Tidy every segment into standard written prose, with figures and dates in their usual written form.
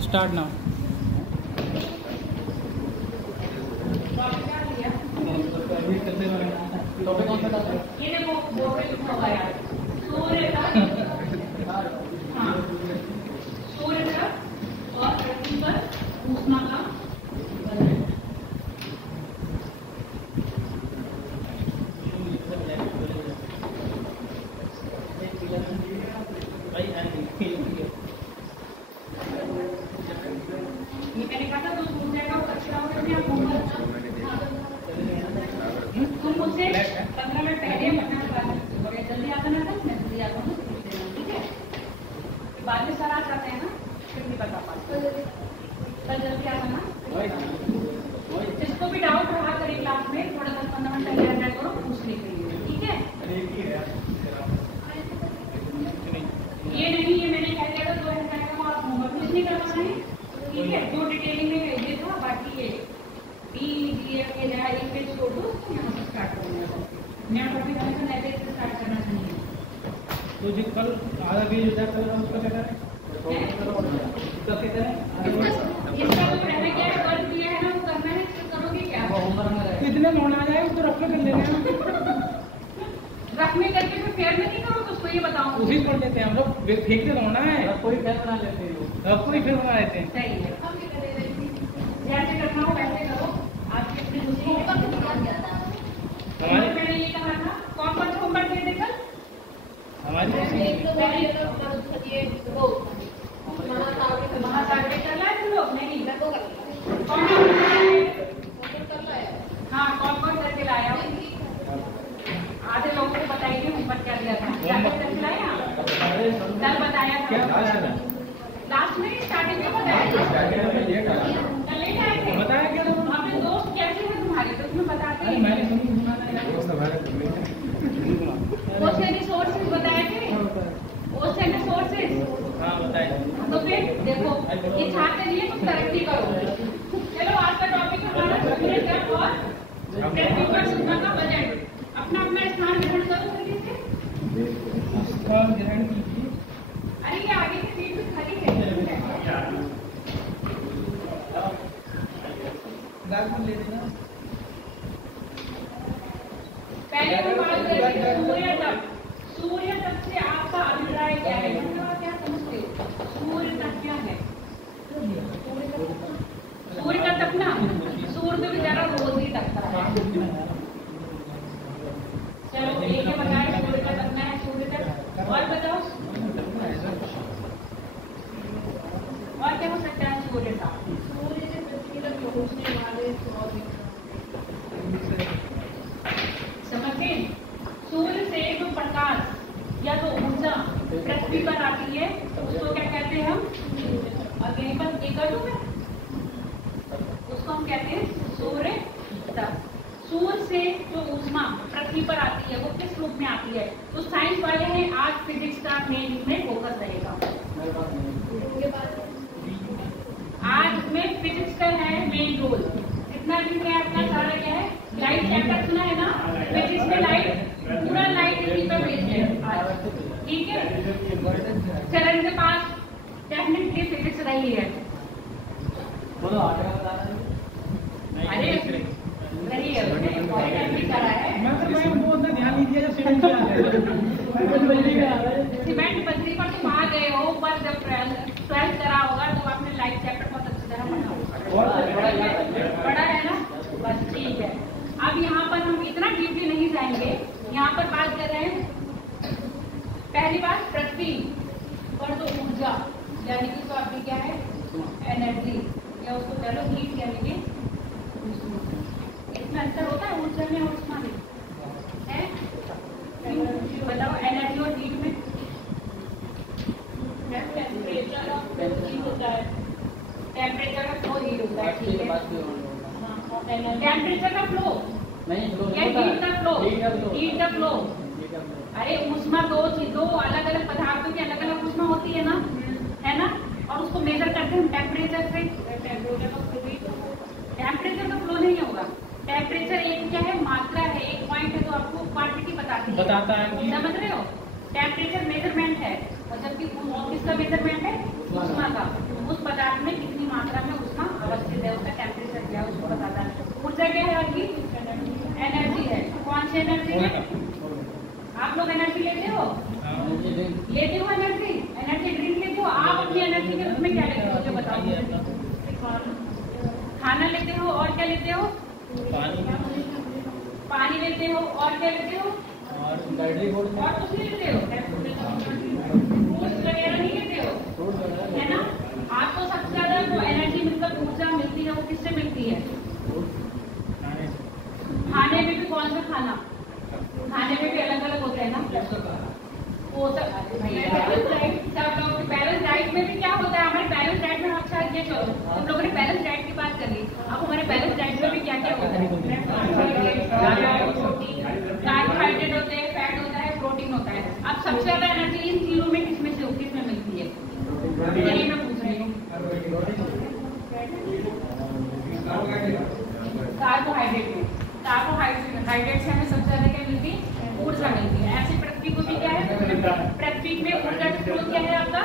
Start now. ये देखो board पे लिखा हुआ है सूर्य का, हाँ, सूर्य का और पृथ्वी पर ऊष्मा का बंधन। ये मैंने कहा था तो सूर्य जाएगा वो कचरा हो गया तुम मुझसे 15 मिनट पहले जल्दी आता ना था, मैं जल्दी आता हूँ, ठीक है? बाद में सर आ जाते हैं ना, फिर नहीं बता पाते, कल जल्दी आता ना। जिसको भी डाउट रहा करे क्लास में थोड़ा 10-15 मिनट पहले आ जाए करो पूछने के लिए, ठीक है? ये नहीं, ये मैंने कह दिया था 2000 का आप होमवर्क कुछ नहीं करवाना है, ठीक है? जो डिटेलिंग में भेजे था, बाकी ये DEF के जगह एक पेज छोड़ दो, यहाँ से स्टार्ट करूँगा। नया टॉपिक हमेशा नए पेज से स्टार्ट करना चाहिए। तो जी कल आधा पेज हो जाए, कल हम उसका क्या करें? इसका तो पहले क्या है, वर्क दिया है ना, वो करना है, करोगे क्या? कितने नोट आ जाए तो रख के कर लेंगे। रखने करके फिर फेयर में नहीं करो तो उसको ये बताऊँ, उसी पढ़ लेते हैं हम लोग, फेंक के होना है, कोई फेल बना लेते हैं, कोई फेल बना लेते हैं। सही है, जैसे करना हो वैसे करो। आपके अपने दूसरी हमारे मैंने ये कहा था, कौन कौन सा होमवर्क दे देगा हमारी महासागर कर लाए तुम लोग? नहीं, कौन हाँ कौन कौन करके लाया? आधे लोगों को बताइए होमवर्क क्या दिया था, क्या करके लाया? कल बताया था, लास्ट में स्टार्टिंग में बताया क्या? अपने दोस्त कैसे हैं तुम्हारे, तो तुम्हें बताते हैं। ओशन रिसोर्सेज बताया थे, ओशन रिसोर्सेज तो फिर देखो ये छात्र लिए तुम तरक्की करो। चलो आज का टॉपिक हमारा सूर्य का और पृथ्वी पर ऊष्मा का बजट। अपना अपना स्थान ग्रहण करो जल्दी से। अरे ये आगे की सीट भी खाली है। पहले हम बात करेंगे सूर्य तप। सूर्य तप से आपका अभिप्राय क्या है, क्या समझते हो? सूर्य तप क्या है? सूर्य का तपना, सूर्य तो बेचारा रोज ही तपता है। चलो एक बताए सूर्य का तपना है, सूर्य तप। और बताओ और क्या हो सकता है सूर्य का? सूर्य से पृथ्वी तक पहुंचने वाले समझे? सूर्य से जो प्रकाश या जो ऊर्जा पृथ्वी पर आती है उसको क्या कहते हैं हम? और यहीं पर कर दूं मैं, उसको हम कहते हैं सूर्य तप। सूर्य से जो ऊष्मा पृथ्वी पर आती है वो किस रूप में आती है? तो साइंस वाले हैं, आज फिजिक्स का मेन इसमें फोकस रहेगा। आज में फिजिक्स का है मेन रोल। इतना दिन में आपका सारा क्या है, लाइट चैप्टर सुना है ना? फिजिक्स में लाइट, पूरा लाइट इसी पर बेस्ड है आज, ठीक है? चरण के पास डेफिनेटली फिजिक्स रही है। अरे रही है, सीमेंट बजरी पर तुम आ गए हो, पर जब 12th करा होगा तो आपने लाइट चैप्टर बहुत अच्छी तरह पढ़ा पढ़ा है ना? बस ठीक है। अब यहाँ पर हम इतना डीपली नहीं जाएंगे, यहाँ पर बात कर रहे हैं पहली बात पृथ्वी पर जो ऊर्जा यानी कि तो आपकी क्या है एनर्जी, या उसको चलो हीट यानी कि इसमें अंतर होता है ऊर्जा में और ऊष्मा में है? बताओ एनर्जी और हीट में टेम्परेचर होता है, टेम्परेचर का फ्लो हीट होता है, ठीक है? टेम्परेचर का फ्लो नहीं, हीट का फ्लो, हीट का फ्लो। अरे ऊष्मा दो अलग अलग पदार्थों की अलग अलग ऊष्मा होती है ना, है ना? और उसको मेजर करते हैं टेम्परेचर से। टेम्परेचर का फ्लो नहीं होगा। टेम्परेचर एक क्या है, मात्रा है, एक पॉइंट है, तो आपको क्वांटिटी बताता है, समझ रहे हो? टेम्परेचर मेजरमेंट है, और जबकि किसका मेजरमेंट है? ऊष्मा का। उस पदार्थ में कितनी मात्रा में ऊष्मा अवस्थित है, उसका टेम्परेचर क्या है उसको बताता है। ऊर्जा क्या है आपकी? एनर्जी है। कौन सी एनर्जी है? आप लोग एनर्जी लेते हो? लेते हो एनर्जी? एनर्जी ड्रिंक लेते हो? आप अपनी एनर्जी के रूप में क्या लेते हो जो बताओ? खाना लेते हो और क्या लेते हो? पानी लेते हो और क्या लेते हो? और कुछ नहीं लेते हो? फ्रूट्स वगैरह नहीं लेते हो, है ना? आपको सबसे ज्यादा जो एनर्जी मतलब ऊर्जा मिलती है वो किससे मिलती है? खाने में भी कौन सा खाना? खाने में भी अलग अलग होते हैं ना। बैलेंस डाइट में भी क्या होता है? हमारे बैलेंस डाइट में अच्छा ये चलो तुम लोगों ने बैलेंस डाइट की बात कर ली, अब हमारे बैलेंस डाइट में भी क्या क्या होता है? कार्बोहाइड्रेट होते हैं, फैट होता है, प्रोटीन होता है। अब सबसे ज्यादा एनर्जी इन तीनों में किसमें मिलती है? यही मैं पूछ रही हूँ। कार्बोहाइड्रेट में, कार्बोहाइड्रेट से हमें सबसे ज्यादा क्या मिलती है? ऊर्जा मिलती है। ऐसे पृथ्वी को भी क्या है? पृथ्वी में ऊर्जा का स्रोत क्या है आपका?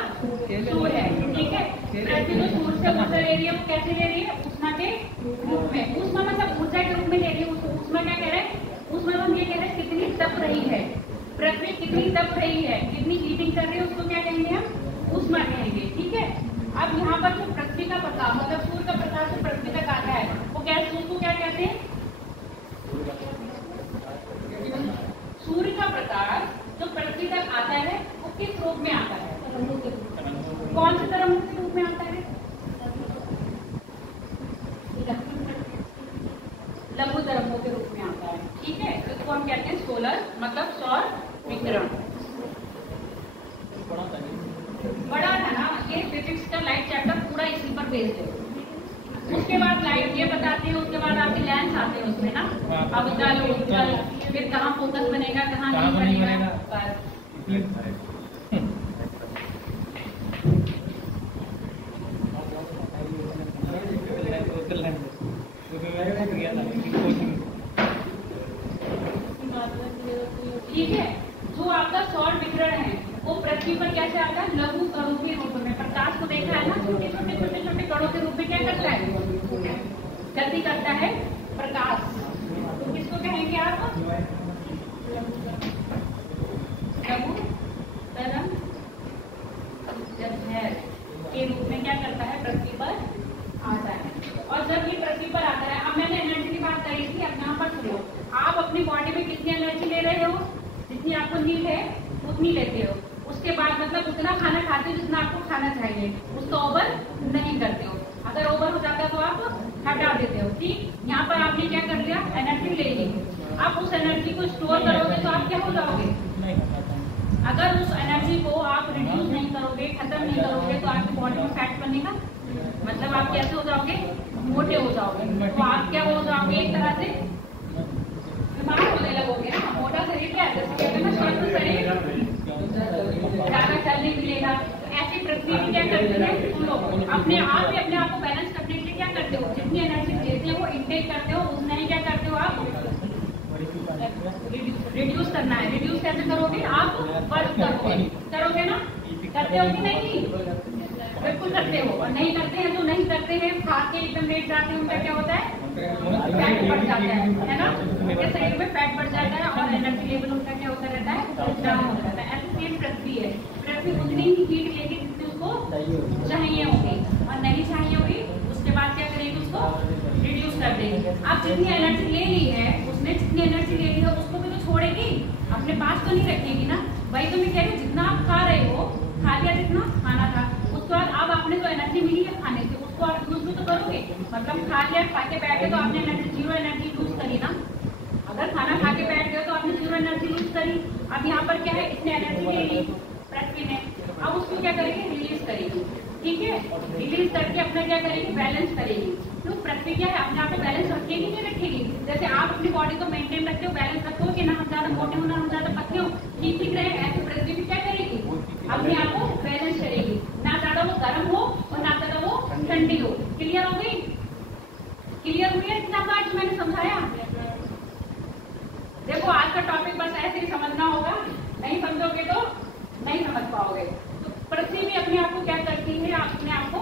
सूर्य है, ठीक है। पृथ्वी जो सूर्य से ऊर्जा ले रही है वो कैसे ले रही है? ऊष्मा के रूप में। ऊष्मा मतलब ऊर्जा के रूप में ले रही है। ऊष्मा क्या कह रहे हैं? ऊष्मा हम ये कह रहे हैं कितनी तप रही है पृथ्वी, कितनी तप रही है, कितनी हीटिंग कर रही है, उसको क्या कहेंगे हम? ऊष्मा कहेंगे, ठीक है। अब यहाँ पर जो पृथ्वी का प्रकाश मतलब सूर्य का प्रकाश जो पृथ्वी तक आता है वो क्या, उसको क्या कहते हैं? सूर्य का प्रकाश जो पृथ्वी तक आता है वो किस रूप में आता है? कौन से तरंगों के रूप में आता है? लघु तरंगों के रूप में आता है, ठीक है। इसको हम कहते हैं सोलर मतलब सौर विकिरण। बड़ा था ना ये फिजिक्स का लाइट चैप्टर पूरा इसी पर बेस्ड है। उसके बाद लाइट ये बताते हैं, उसके बाद आपके लेंस आते हैं उसमें ना, अब उज्जवल फिर कहाँ फोकस बनेगा कहाँ नहीं बनेगा। ठीक है, जो आपका सौर विकिरण है वो पृथ्वी पर कैसे आता है? लघु कणों के रूप में। प्रकाश को देखा है ना, छोटे छोटे छोटे छोटे कणों के रूप में क्या करता है? गति करता है प्रकाश। तो किसको कहेंगे आप? लघु तरंग के रूप में क्या करता है? पृथ्वी पर आता है। और जब ये पृथ्वी पर आता है, अब मैंने एनर्जी की बात करी थी, अब यहाँ पर सुनो, आप अपनी बॉडी में कितनी एनर्जी ले रहे हो? जितनी आपको नीड है उतनी लेते हो। उसके बाद मतलब उतना खाना खाते हो जितना आपको खाना चाहिए, उसको ओवर नहीं करते हो। अगर ओवर हो जाता है तो आप हटा देते हो, ठीक। यहाँ पर आपने क्या कर लिया? एनर्जी ले ली। आप उस एनर्जी को स्टोर करोगे तो आप क्या हो जाओगे? अगर उस एनर्जी को आप रिड्यूस नहीं करोगे, खत्म नहीं करोगे, तो आपकी बॉडी में फैट बनेगा, मतलब आप कैसे हो जाओगे? मोटे हो जाओगे। तो आप क्या हो जाओगे? एक तरह से बीमार होने लगोगे ना। मोटा शरीर क्या है? जैसे कहते हैं ना स्वस्थ शरीर ज्यादा चलने मिलेगा। तो ऐसी पृथ्वी भी क्या करती है? तुम लोग अपने आप ही अपने आप को बैलेंस करने के लिए क्या करते हो? जितनी एनर्जी देते हो इनटेक करते हो, उतना ही क्या करते हो आप? रिड्यूस करना है। रिड्यूस कैसे करोगे? आप वर्क करोगे ना, करते हो कि नहीं? बिल्कुल करते हो। और नहीं करते हैं जो नहीं करते हैं, खा के एकदम लेट जाते हैं, उनका क्या होता है? फैट बढ़ जाता है ना, उनके शरीर में फैट बढ़ जाता है और एनर्जी लेवल उनका क्या होता रहता है? डाउन होता रहता है। ऐसे सेम पृथ्वी है। पृथ्वी उतनी ही हीट लेगी जितनी उसको चाहिए होगी, और नहीं चाहिए होगी उसके बाद क्या करेगी? उसको रिड्यूस कर देगी। आप जितनी एनर्जी ले ली है, उसने जितनी एनर्जी ले ली है उसको भी तो छोड़ेगी, अपने पास तो नहीं रखेगी ना। वही तो मैं कह रही हूँ, जितना आप खा रहे हो, खा लिया जितना खाना था, उसके बाद अब आपने जो एनर्जी मिली है खाने से उसको आप यूज भी तो करोगे। मतलब खा लिया, खा के बैठे तो आपने एनर्जी जीरो एनर्जी यूज करी ना। अगर खाना खा के बैठ गए तो आपने जीरो एनर्जी यूज करी। अब यहाँ पर क्या है? इसने एनर्जी ले ली पृथ्वी ने, अब उसको क्या करेगी? रिलीज करेगी, ठीक है। रिलीज करके अपना क्या करेगी? बैलेंस करेगी। तो पृथ्वी क्या है? अपने आप में बैलेंस रखेगी नहीं रखेगी? जैसे आप अपनी बॉडी को मेंटेन रखते हो, बैलेंस रखते हो कि ना हम ज्यादा मोटे हो ना हम ज्यादा पतले हो, ठीक रहे, ऐसे पृथ्वी भी क्या करेगी? अपने आप को बैलेंस करेगी। ना ज्यादा वो गर्म हो और ना ज्यादा वो ठंडी हो। क्लियर हो गई? क्लियर हुई है इतना बात मैंने समझाया? देखो आज का टॉपिक बस ऐसे ही समझना होगा, नहीं समझोगे तो नहीं समझ पाओगे। तो पृथ्वी भी अपने आप को क्या करती है? अपने आप को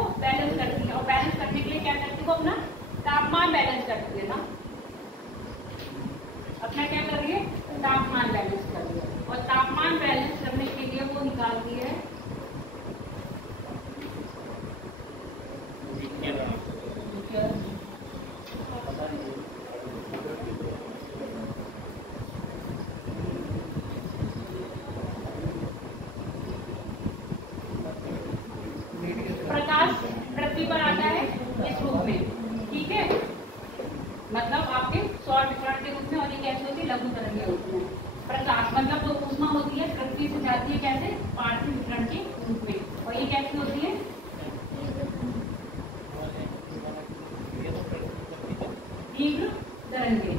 तीव्र तरंगे।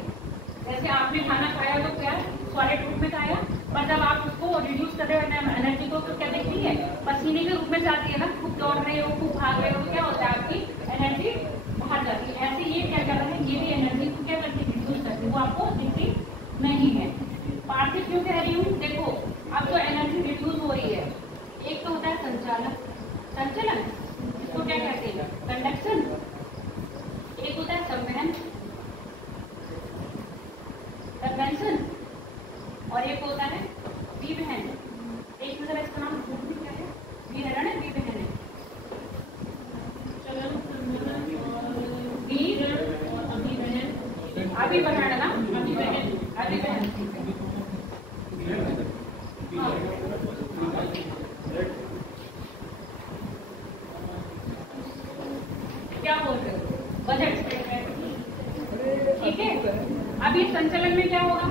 जैसे आपने खाना खाया तो क्या सॉलिड रूप में खाया, पर जब आप उसको रिड्यूस कर रहे हो एनर्जी को तो क्या देखती है पसीने के रूप में जाती है ना, खूब दौड़ रहे हो खूब भाग रहे हो तो क्या होता है आपकी एनर्जी बाहर जाती है। ऐसे ये क्या कर रहा है, ये भी एनर्जी को क्या करती है रिड्यूस करती है, वो आपको दिखती नहीं है। पार्थिव क्यों कह रही हूँ, देखो अब जो एनर्जी रिड्यूस हो रही है, एक तो होता है संचलन, इसको क्या कहते हैं कंडक्शन, एक होता है संवहन कन्वेंशन, और एक होता है विवहन। एक में जरा इसका नाम भी क्या है, विहरण है विवहन है, अभिवहन ना अभिवहन क्या बोलते हो बजट, ठीक है। अभी संचलन में क्या होगा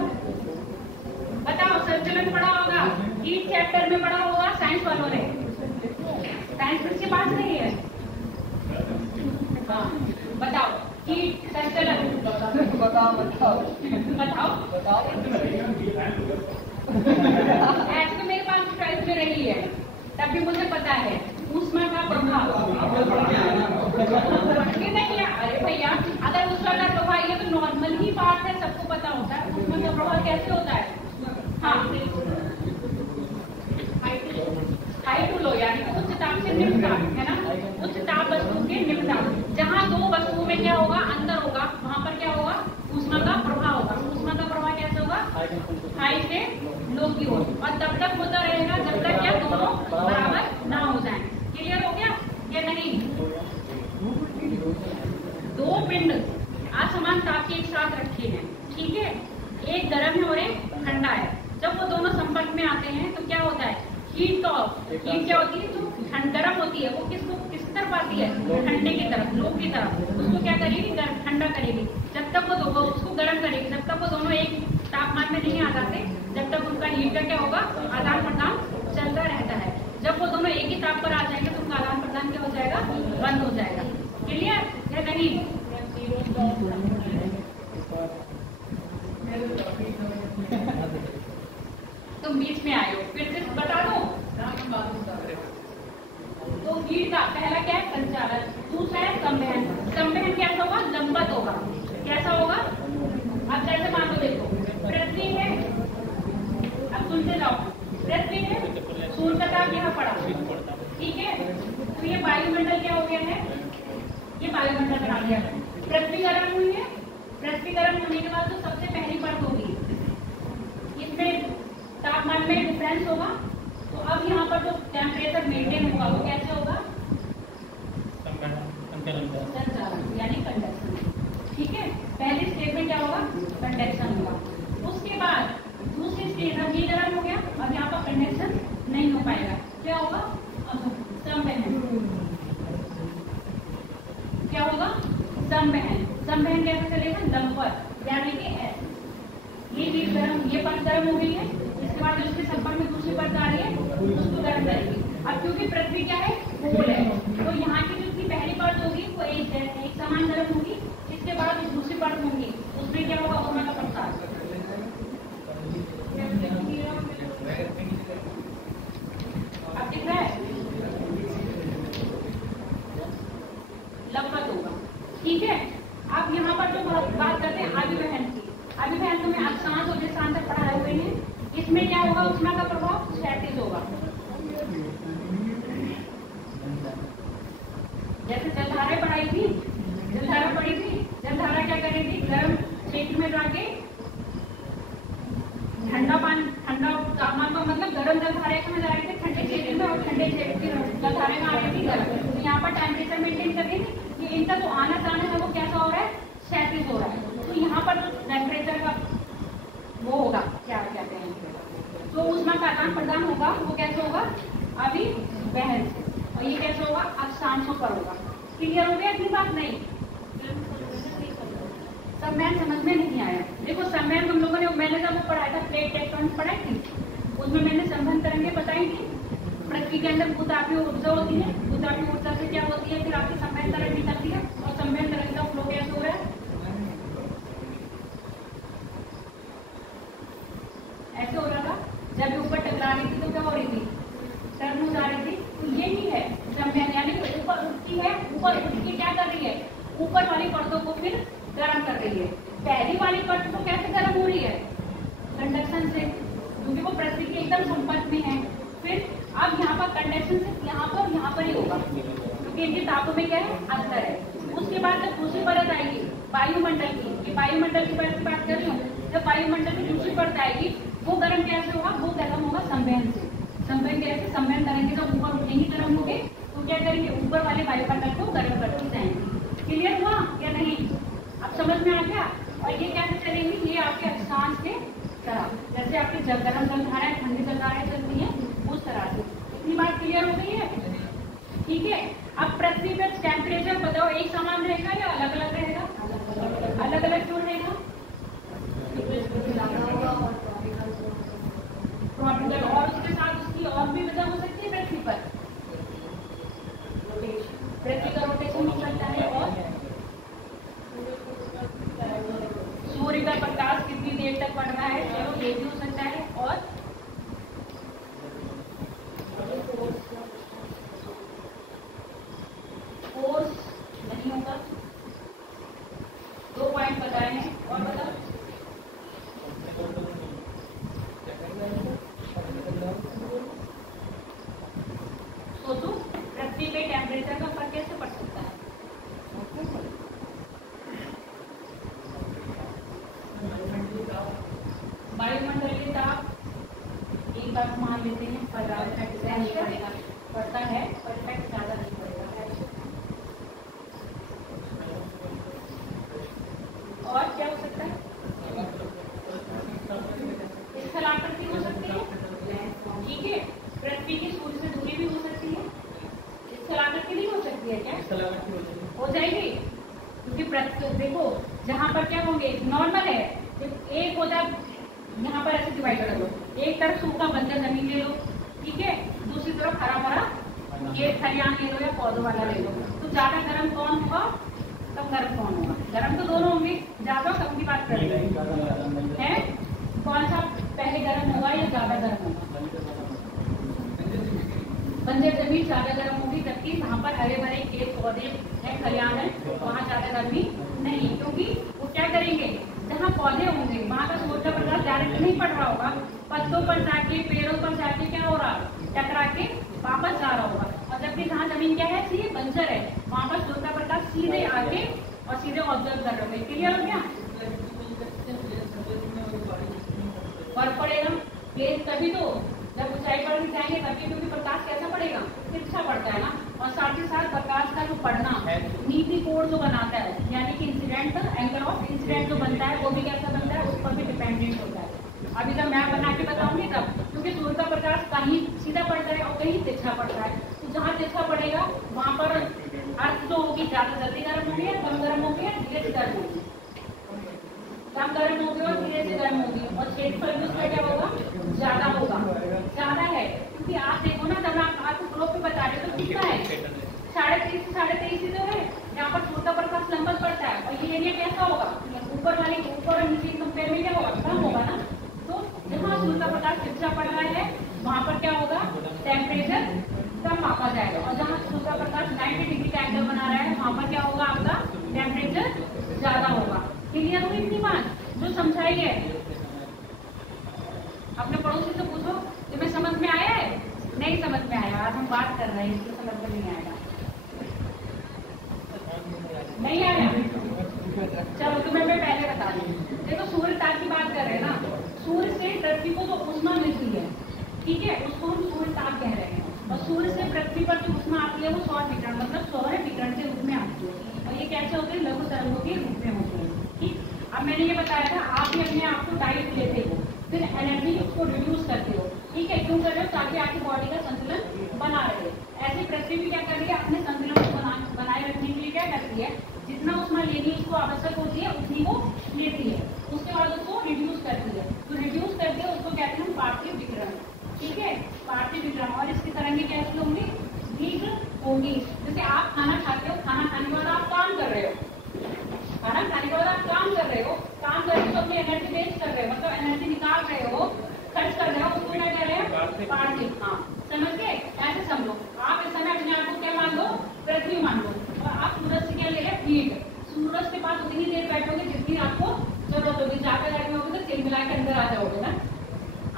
बताओ, संचलन पढ़ा होगा हीट चैप्टर में पढ़ा होगा साइंस वालों ने, साइंस किसके पास नहीं है, हाँ बताओ हीट संचलन बताओ ऐसे तो मेरे पास ट्वेल्थ में रही है तब भी मुझे पता है ऊष्मा का प्रभाव नहीं है। अरे भैया अगर ऊष्मा का प्रभाव ये तो नॉर्मल ही बात है, सबको पता होता है ऊष्मा का प्रभाव कैसे होता है। हाँ हाई टू लो यानी कि उच्च ताप से निम्न ताप है ना, उच्च ताप वस्तु के निम्न ताप, जहाँ दो वस्तुओं में क्या होगा अंतर होगा वहां पर क्या होगा ऊष्मा का प्रभाव होगा। ऊष्मा का प्रभाव कैसे होगा हाई से लो की ओर, और तब तक होता रहेगा जब तक क्या दोनों बराबर ना हो जाए। क्लियर हो गया या नहीं। दो पिंड असमान ताप के एक साथ रखे हैं, ठीक है, एक गर्म है और एक ठंडा है। जब वो दोनों संपर्क में आते हैं तो क्या होता है हीट क्या होती है जो गर्म होती है वो किस तरफ आती है ठंडे की तरफ, लो की तरफ, उसको क्या करेगी ठंडा करेगी। जब तक वो उसको गर्म करेगी, जब तक वो दोनों एक तापमान में नहीं आ जाते जब तक उनका हीट का क्या होगा आदान प्रदान चलता रहता है। जब वो दोनों एक ही ताप पर आ जाएंगे तो उनका आदान प्रदान क्या हो जाएगा बंद हो जाएगा। क्लियर या नहीं। तुम बीच में आए हो, फिर से बता दो। तो हीट का पहला क्या है संचालन, दूसरा है संवहन। संवहन कैसा होगा लंबवत होगा, कैसा होगा। अब जैसे मान लो देखो पृथ्वी है, अब सुनते जाओ, पृथ्वी है सूर्य का ताप यहाँ पड़ा, ठीक है, तो ये वायुमंडल क्या हो गया है, ये वायुमंडल बना दिया। पृथ्वी गर्म हुई है, पृथ्वी गर्म होने के बाद तो सबसे पहली परत होगी, इसमें तापमान में डिफरेंस होगा, तो अब यहाँ पर जो टेम्परेचर मेंटेन होगा वो कैसे होगा संचालन यानी कंडक्शन, ठीक है। पहली स्टेज में क्या होगा कंडक्शन होगा, उसके बाद दूसरी स्टेज अब ये गर्म हो गया, अब यहाँ पर कंडक्शन नहीं हो पाएगा, क्या होगा संवहन। क्या होगा संवहन। संवहन कैसे चलेगा लंबवत यानी कि ये गर्म, ये परत गर्म हो गई है, इसके बाद उसके संपर्क में दूसरी परत आ रही है उसको गर्म करेगी। अब क्योंकि पृथ्वी क्या है गोल है तो यहाँ की जो पहली परत होगी वो एक समान गर्म होगी, इसके बाद दूसरी परत होगी उसमें क्या होगा ऊष्मा का प्रसार। अब दिख रहा है लंबवत होगा, ठीक है। अब यहाँ पर जो बात करते हैं अभिवहन की, अभिवहन तो मैं अक्षांश और दशांश तक पढ़ाए हुए हैं, इसमें क्या होगा ऊष्मा का प्रभाव क्षैतिज होगा। जैसे जलधारा पढ़ाई थी, जलधारा पढ़ी थी, जलधारा क्या करेगी गर्म क्षेत्र में जाके ठंडा तापमान का मतलब गर्म जलधारा में जा रही थी ठंडे क्षेत्र में, और ठंडे क्षेत्र जलधारा में आ रही थी गर्म, तो यहाँ पर टेम्परेचर मेंटेन करेगी। ये इनका जो आना जाना है वो कैसा हो रहा है क्षैतिज हो रहा है, तो यहाँ पर टेम्परेचर का वो होगा क्या कहते हैं तो ऊष्मा का आदान प्रदान होगा वो कैसे होगा अभिवहन से, और ये कैसे होगा अक्षांशों पर होगा। क्लियर हो गया इतनी बात नहीं, संवहन समझ में नहीं आया। देखो संवहन हम लोगों ने मैंने जब वो पढ़ाया था प्लेट टेक्टोनिक्स पढ़ाई थी, उसमें मैंने संवहन तरंगें बताई थी। पृथ्वी के अंदर भूतापीय ऊर्जा होती है, भूतापीय ऊर्जा से क्या होती है फिर आपकी संवहन तरंग निकलती है, और संवहन तरंग का फ्लो कैसे हो रहा है ऊपर उठ के क्या कर रही है, ऊपर वाली परतों को फिर गर्म कर रही है। पहली वाली परत तो कैसे गर्म हो रही है, कंडक्शन से, क्योंकि वो पृथ्वी के एकदम संपर्क में है। फिर अब यहाँ पर कंडक्शन सिर्फ यहाँ पर ही होगा, क्योंकि इनके तापों में क्या है, अंतर है। उसके बाद जब दूसरी परत आएगी वायुमंडल की, ये वायुमंडल की परत की बात कर रही हूँ, जब वायुमंडल की दूसरी परत आएगी वो गर्म कैसे होगा, वो गर्म होगा संवहन से। संवहन कैसे, संवहन करेंगे, जब ऊपर उठेंगे गर्म होंगे तो क्या करेंगे, ऊपर वाले वायुमंडल को गर्म करते जाएंगे। क्लियर हुआ या नहीं, अब समझ में आ गया। और ये कैसे चलेंगी, ये आपके अक्षांश के तरह, जैसे आपकी गर्म जलधाराएं ठंडी जलधाराएं चलती है उस तरह से। इतनी बात क्लियर हो गई है, ठीक है। अब पृथ्वी पर टेम्परेचर बताओ, एक समान रहेगा या अलग अलग रहेगा, अलग अलग क्यों रहेगा, ट्रॉपिकल, और उसके साथ उसकी और भी वजह हो सकती है पृथ्वी पर, पृथ्वी का रोटेशन हो सकता है, और सूर्य का प्रकाश कितनी देर तक पड़ रहा है, चलो ये भी हो सकता है। और फोर्स नहीं होगा, 2 पॉइंट बताए हैं, और बताओ सोचो पृथ्वी पे टेम्परेचर का फर्क कैसे पड़ सकता है, वायुमंडलीय ताप एक बार मान लेते हैं, पड़ता है, परफेक्ट ज्यादा नहीं पड़ेगा। और क्या हो सकता है, स्थलाकृति हो सकती है, ठीक है। पृथ्वी की सूर्य से दूरी भी हो सकती है, स्थलाकृति नहीं हो सकती है क्या, हो जाएगी, क्योंकि देखो जहाँ पर क्या होंगे, नॉर्मल है, एक हो जाए यहाँ पर ऐसे डिवाइड कर लो, एक तरफ सूखा बंजर जमीन ले लो, ठीक है, दूसरी तरफ हरा भरा खेत खलियान ले लो या पौधों वाला ले लो, तो ज्यादा गर्म कौन होगा, कम गर्म कौन होगा, गर्म तो दोनों होंगे, ज्यादा कम की बात कर रहे हैं, कौन सा पहले गर्म होगा या ज्यादा गर्म होगा, बंजर जमीन ज्यादा गर्म होगी, जबकि वहाँ पर हरे भरे खेत पौधे है खलियान है, वहाँ ज्यादा गर्मी नहीं, क्योंकि वो क्या करेंगे, जहाँ पौधे होंगे वहाँ का सूर्य का प्रकाश डायरेक्ट नहीं पड़ रहा होगा, पत्तों पर जाके पेड़ों पर जाके क्या हो रहा, टकरा के वापस जा रहा होगा, और जबकि जहाँ जमीन क्या है, सीधे बंजर है, वहाँ पर सूर्य का प्रकाश सीधे आके और सीधे ऑब्जर्व कर रहे हैं। क्लियर हो गया, फर्क पड़ेगा, तभी तो जब ऊंचाई पर भी जाएंगे तभी, क्योंकि प्रकाश कैसा पड़ेगा, तिरछा पड़ता है ना, और साथ ही साथ प्रकाश का जो पड़ना नीति कोण जो बनाता है, यानी कि इंसिडेंट एंगल ऑफ इंसिडेंट जो बनता है वो भी कैसा बनता है, उस पर भी डिपेंडेंट होता है। अभी जब मैं बना के बताऊंगी तब, क्योंकि सूर्य का प्रकाश कहीं सीधा पड़ता है और कहीं तिरछा पड़ता है, तो जहाँ तिरछा पड़ेगा वहां पर अर्थ जो होगी ज्यादा जल्दी गर्म होगी या कम गर्म होगी या धीरे से गर्म होगी, कम गर्म होगी और धीरे से गर्म होगी, और क्षेत्रफल भी उसका क्या होगा, ज्यादा होगा, ज्यादा है, क्योंकि आप देखो ना, जब आप आपको ग्लोब पे बता रहे तो कितना है, 23.5 से 23.5 तो है, यहाँ पर सूर्य का प्रकाश लंबवत पड़ता है, और ये एरिया कैसा होगा, ऊपर और नीचे कंपेयर में क्या होगा, कम होगा ना, तो जहाँ सूर्य का प्रकाश तिरछा पड़ रहा है वहाँ पर क्या होगा, टेम्परेचर कम मापा जाएगा, और जहाँ सूर्य का प्रकाश 90 डिग्री का एंगल बना रहा है वहाँ पर क्या होगा, आपका टेम्परेचर ज्यादा होगा। क्लियर हुई इतनी बात जो समझाई है, अपने पड़ोसी से पूछो तुम्हें समझ में आया है, नहीं समझ में आया, आज हम बात कर रहे हैं इसलिए समझ में नहीं आएगा, नहीं आया, चलो तुम्हें मैं पहले बता दूं, देखो सूर्य ताप की बात कर रहे हैं ना, सूर्य से पृथ्वी को जो उष्मा मिलती है, ठीक है, उसको हम सूर्य ताप कह रहे हैं, और सूर्य से पृथ्वी पर जो उष्मा आती है वो सौर विकिरण, मतलब सौर विकिरण के रूप में आती है, और ये कैसे होते हैं, लघु तरंगों के रूप में होते हैं, ठीक। अब मैंने ये बताया था, आप भी अपने आप को डाइट लेते हो, फिर एनर्जी उसको रिड्यूस करते हो, ठीक है, क्यों कर रहे हो, ताकि आपकी बॉडी का संतुलन बना रहे। ऐसे पृथ्वी भी क्या कर रही है, अपने संतुलन को बनाए रखने के लिए क्या करती है, जितना उष्मा लेनी उसको आवश्यक होती है उतनी वो लेती है, उसके बाद उसको रिड्यूस करती है, तो रिड्यूस करके उसको कहते हैं पार्थिव विकिरण, ठीक है, पार्थिव विकिरण। और इसकी तरंगें कैसी होंगी, तीव्र होंगी। जैसे आप खाना खाते हो, खाना खाने के बाद आप काम कर रहे हो, खाना खाने के बाद आप काम कर रहे हो, काम करके तो अपनी एनर्जी वेस्ट कर रहे हो, मतलब एनर्जी निकाल रहे हो, खर्च कर रहे हो, उसको क्या कह रहे हैं, पार्थिव। हाँ, समझ हीट, सूरज के पास उतनी देर बैठोगे जितनी आपको जरूरत होगी। ज्यादा गर्मी होगी तो चिल मिला के अंदर आ जाओगे ना,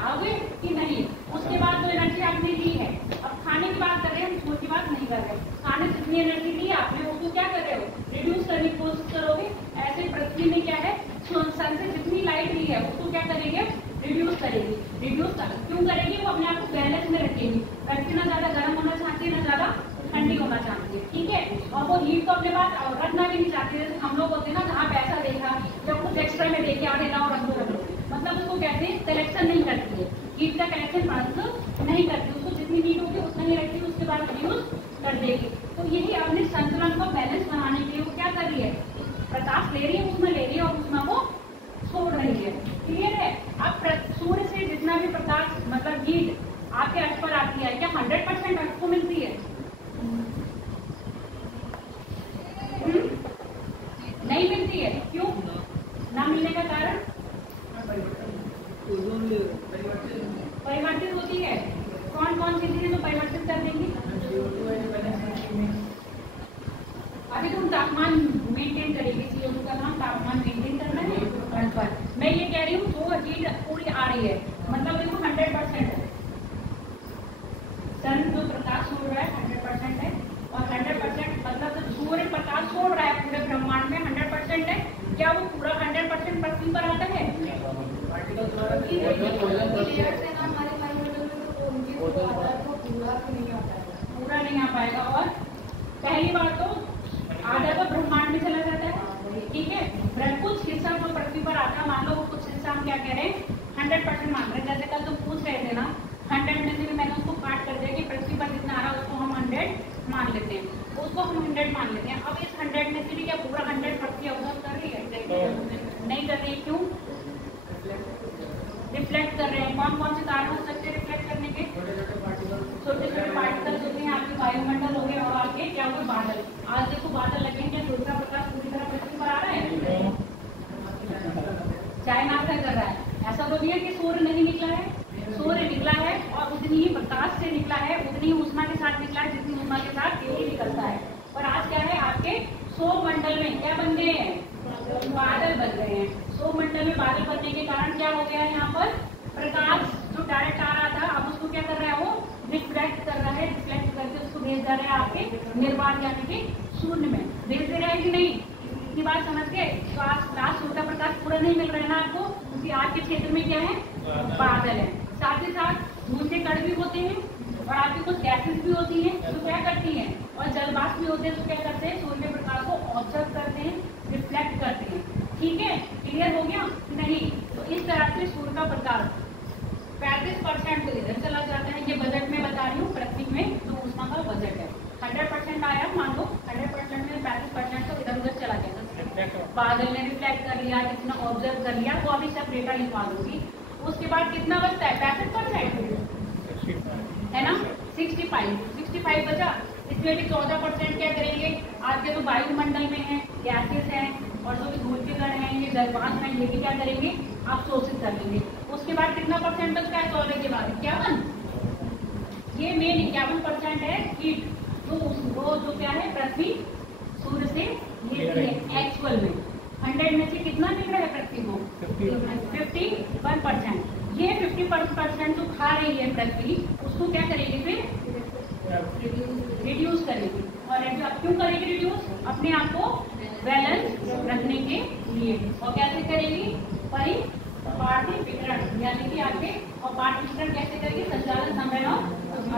आओगे कि नहीं। उसके बाद तो एनर्जी आपने ली है। अब खाने की बात कर रहे हैं, हम सूर्य की बात नहीं कर रहे। खाने से जितनी एनर्जी ली आपने उसको क्या कर रहे हो, रिड्यूस करने की कोशिश करोगे। ऐसे पृथ्वी में क्या है, सन से जितनी लाइट ली है उसको क्या करेंगे, रिड्यूस करेगी। रिड्यूस क्यों करेगी, वो अपने आप को बैलेंस में रखेगी। पृथ्वी ना ज्यादा गर्म होना चाहती है ना ज्यादा ठंडी होना चाहती है, ठीक है। और वो हीट को अपने पास रखना भी नहीं चाहती है। जैसे हम लोग होते हैं ना, जहाँ पैसा देखा जब कुछ एक्स्ट्रा में देखे आने लाओ रख दो, मतलब उसको कहते हैं कलेक्शन नहीं करती है, हीट का कलेक्शन बंद नहीं करती। उसको जितनी हीट होगी उतना ही रखती है, उसके बाद यूज कर देगी। तो यही अपने संतुलन को बैलेंस बनाने के लिए वो क्या कर रही है, प्रकाश ले रही है, उसमें ले रही है और उसमें वो छोड़ रही है। क्लियर है। अब सूर्य से जितना भी प्रकाश मतलब हीट आपके अर्थ पर आती है, क्या 100% अर्थ को मिलती है? नहीं मिलती है। क्यों ना मिलने का कारण? परिवर्तित होती है। कौन कौन सी चीजें तो परिवर्तित कर देंगी? अभी तुम तापमान मेंटेन करेगी, CO2 का नाम तापमान मेंटेन करना है अर्थ पर। मैं ये कह रही हूँ जो हीट पूरी आ रही है, मतलब बिल्कुल 100% है। सन जो प्रकाश छोड़ रहा है 100% है, और 100% मतलब जो सूर्य प्रकाश छोड़ रहा है पूरे ब्रह्मांड में 100% है। क्या वो पूरा 100% पृथ्वी पर आता है? पूरा नहीं आ पाएगा। और पहली बात तो आधा तो ब्रह्मांड में चला जाता है, ठीक है। कुछ हिस्सा जो पृथ्वी पर आता है, मान लो वो कुछ हिस्सा हम क्या कह रहे हैं 100% मान रहे हैं। जैसे कल तुम पूछ रहे थे ना, 100 में से भी मैंने उसको काट कर दिया कि पृथ्वी पर जितना आ रहा है उसको हम 100 मान लेते हैं, उसको हम 100 मान लेते हैं। अब इस 100 में से भी क्या पूरा 100 पृथ्वी ऑब्जर्व कर रही है? नहीं कर रही है। क्यों? रिफ्लेक्ट कर रहे हैं। कौन कौन से कारण हो सकते हैं रिफ्लेक्ट करने के? छोटे छोटे पार्टिकल्स होते हैं, आपके वायुमंडल हो गए और आपके क्या होगा बादल। आज देखो बादल लगेंगे, सूर्य का प्रकाश पूरी तरह पृथ्वी पर आ रहा है, चाहे नाश्ता कर रहा है। ऐसा तो नहीं है कि सूर्य नहीं निकला है, सूर्य निकला है और उतनी ही प्रकाश से निकला है, उतनी ही ऊष्मा के साथ निकला है जितनी ऊष्मा के साथ यही निकलता है। और आज क्या है, आपके सौरमंडल में क्या बन गए हैं, बादल बन गए हैं। सौरमंडल में बादल बनने के कारण क्या हो गया है, यहाँ पर प्रकाश जो डायरेक्ट आ रहा था अब उसको क्या कर रहा है, वो रिफ्लेक्ट कर रहा है। रिफ्लेक्ट करके उसको भेज जा रहा है आपके निर्वात यानी कि शून्य में भेज दे रहा है कि नहीं, इतनी बात समझ गए। तो आज सूर्य का प्रकाश पूरा नहीं मिल रहा है ना आपको, क्योंकि आज के क्षेत्र में क्या है, बादल है। साथ ही साथ धूल के कण भी होते हैं और आपकी कुछ गैसेस भी होती हैं जो क्या करती हैं, और जलवाष्प भी होते हैं जो क्या करते हैं, सूर्य के प्रकाश को ऑब्जर्व करते हैं, रिफ्लेक्ट करते हैं। ठीक है, क्लियर हो गया? नहीं तो इस तरह से सूर्य का प्रकाश 35% तो इधर चला जाता है। ये बजट में बता रही हूँ, पृथ्वी में जो ऊष्मा का बजट है 100% आया, मान लो 100% में 35% तो इधर उधर चला गया। बादल ने रिफ्लेक्ट कर लिया, कितना ऑब्जर्व कर लिया, वो अभी सब डेटा लिखवा दूंगी। उसके बाद कितना बचता है, 65% है ना, 65 बचा। इसमें भी 14% क्या करेंगे, आपके जो वायुमंडल में है गैसेस हैं और जो भी धूल के कण हैं, ये जलवाष्प हैं, ये भी क्या करेंगे, आप शोषित कर लेंगे। उसके बाद कितना परसेंट बचता है 14 के बाद, 51। ये मेन 51% है हीट, तो वो जो क्या है पृथ्वी सूर्य से लेती है। एक्चुअल में 100 में से कितना मिल रहा है पृथ्वी को, 51%। ये 50% जो खा रही है पृथ्वी, उसको क्या करेगी फिर, रिड्यूस करेगी। और क्यों करेगी रिड्यूस, अपने आप को बैलेंस रखने के लिए। और कैसे करेगी, परिपाटी वितरण यानी कि आपके और पाठ वितरण कैसे करेगी, संचालन समय और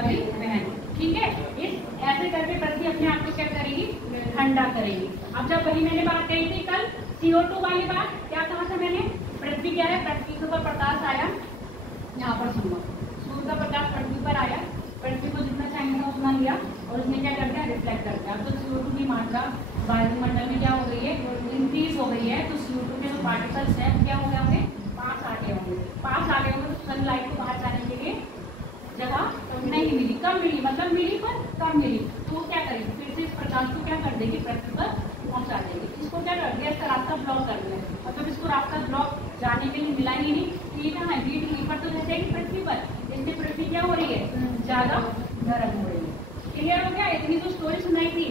अधिवहन। ठीक है, इस ऐसे करके पृथ्वी अपने आप को क्या करेगी, ठंडा करेगी। अब जब वही मैंने बात कही थी कल CO2 वाली बात, क्या कहा था मैंने, पृथ्वी क्या है, पृथ्वी के ऊपर प्रकाश आया, यहाँ पर सुनो, सूर्य का प्रकाश पृथ्वी पर आया, पृथ्वी को जितना चाहिए था उतना लिया और उसने क्या कर दिया, रिफ्लेक्ट कर दिया। अब तो CO2 की मात्रा वायुमंडल में क्या हो गई है, इंक्रीज हो गई है। तो CO2 के जो पार्टिकल्स हैं क्या हो गए होंगे, पास आ गए होंगे। पास आ गए होंगे तो सनलाइट को बाहर जाने के लिए जगह नहीं मिली, कम मिली, मतलब मिली पर कम मिली। तो वो क्या करेगी, फिर से इस प्रकाश को क्या कर देगी, पृथ्वी पर पहुंचा देगी। इसको क्या कर दिया, इसका रास्ता ब्लॉक कर दिया। मतलब इसको रास्ता ब्लॉक जाने के लिए मिला ही नहीं, ठीक है, हीट यहीं पर तो रह जाएगी पृथ्वी पर। इससे पृथ्वी क्या हो रही है, ज्यादा गर्म हो रही है। क्लियर हो गया, इतनी तो स्टोरी सुनाई थी।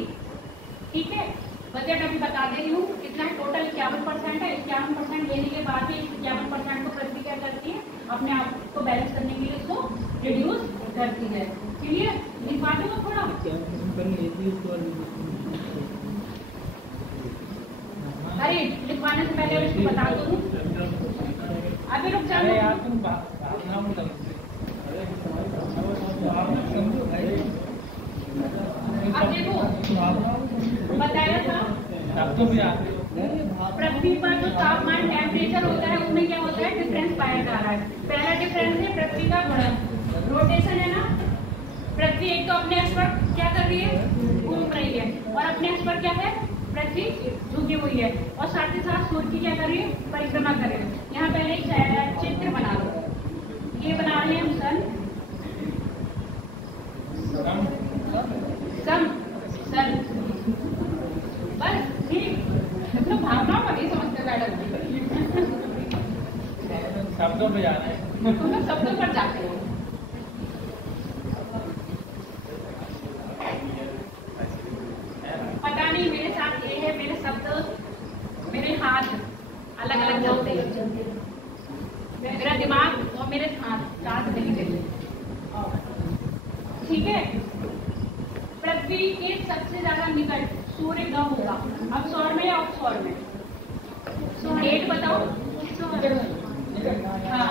ठीक है, बजट अभी बता दे रही हूँ कितना है। टोटल 51% है। 51% लेने के बाद भी 51% को पृथ्वी क्या करती है, अपने आप को बैलेंस करने के लिए उसको रिड्यूस करती है। क्लियर? लिखवा दो थोड़ा। अरे लिखवाने से पहले उसको बता दूँ। अभी रुक जाओ। अब देखो बताया था पृथ्वी पर जो तापमान टेम्परेचर होता है उसमें क्या होता है, डिफरेंस पाया जा रहा है। पहला डिफरेंस है पृथ्वी का घूर्णन, रोटेशन है ना। पृथ्वी एक तो अपने अक्ष पर क्या कर रही है, घूम रही है, और अपने अक्ष पर क्या है, पृथ्वी झुकी हुई है, और साथ ही साथ सूर्य की क्या कर रही है, परिक्रमा कर रही है। यहाँ पहले एक चित्र बना लो। ये बना रहे हैं हम सन बस ठीक। मतलब भावना को नहीं समझते मैडम, शब्दों पे जाना है, तुम लोग शब्दों पर जाते हो। पता नहीं मेरे साथ ये है, मेरे शब्द, मेरे हाथ अलग अलग चलते हैं। मेरा दिमाग और मेरे हाथ साथ नहीं चलते। ठीक है। पृथ्वी के सबसे ज्यादा निकट सूर्य कब होगा, अब सौर में या ऑफशोर में? डेट बताओ। हाँ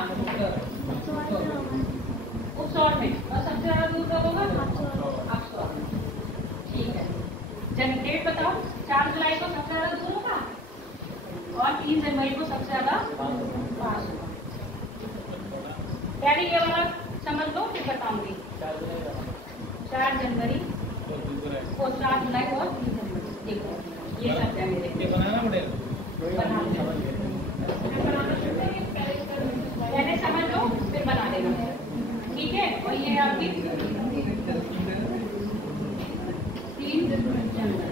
ऑफशोर में। और सबसे ज्यादा दूर कब होगा, ऑफशोर में। ठीक है। डेट बताओ। 4 जुलाई को सबसे ज्यादा दूर होगा और 3 जनवरी को सबसे ज्यादा पास होगा। यानी ये वाला समझ लो, फिर बताऊंगी। 4 जनवरी को 7 जुलाई और 3 जनवरी। देखो ये सब है मेरे। ये बनाना पड़ेगा। पहले समझ लो फिर बना देना। ठीक है। और ये आपकी 3 जनवरी।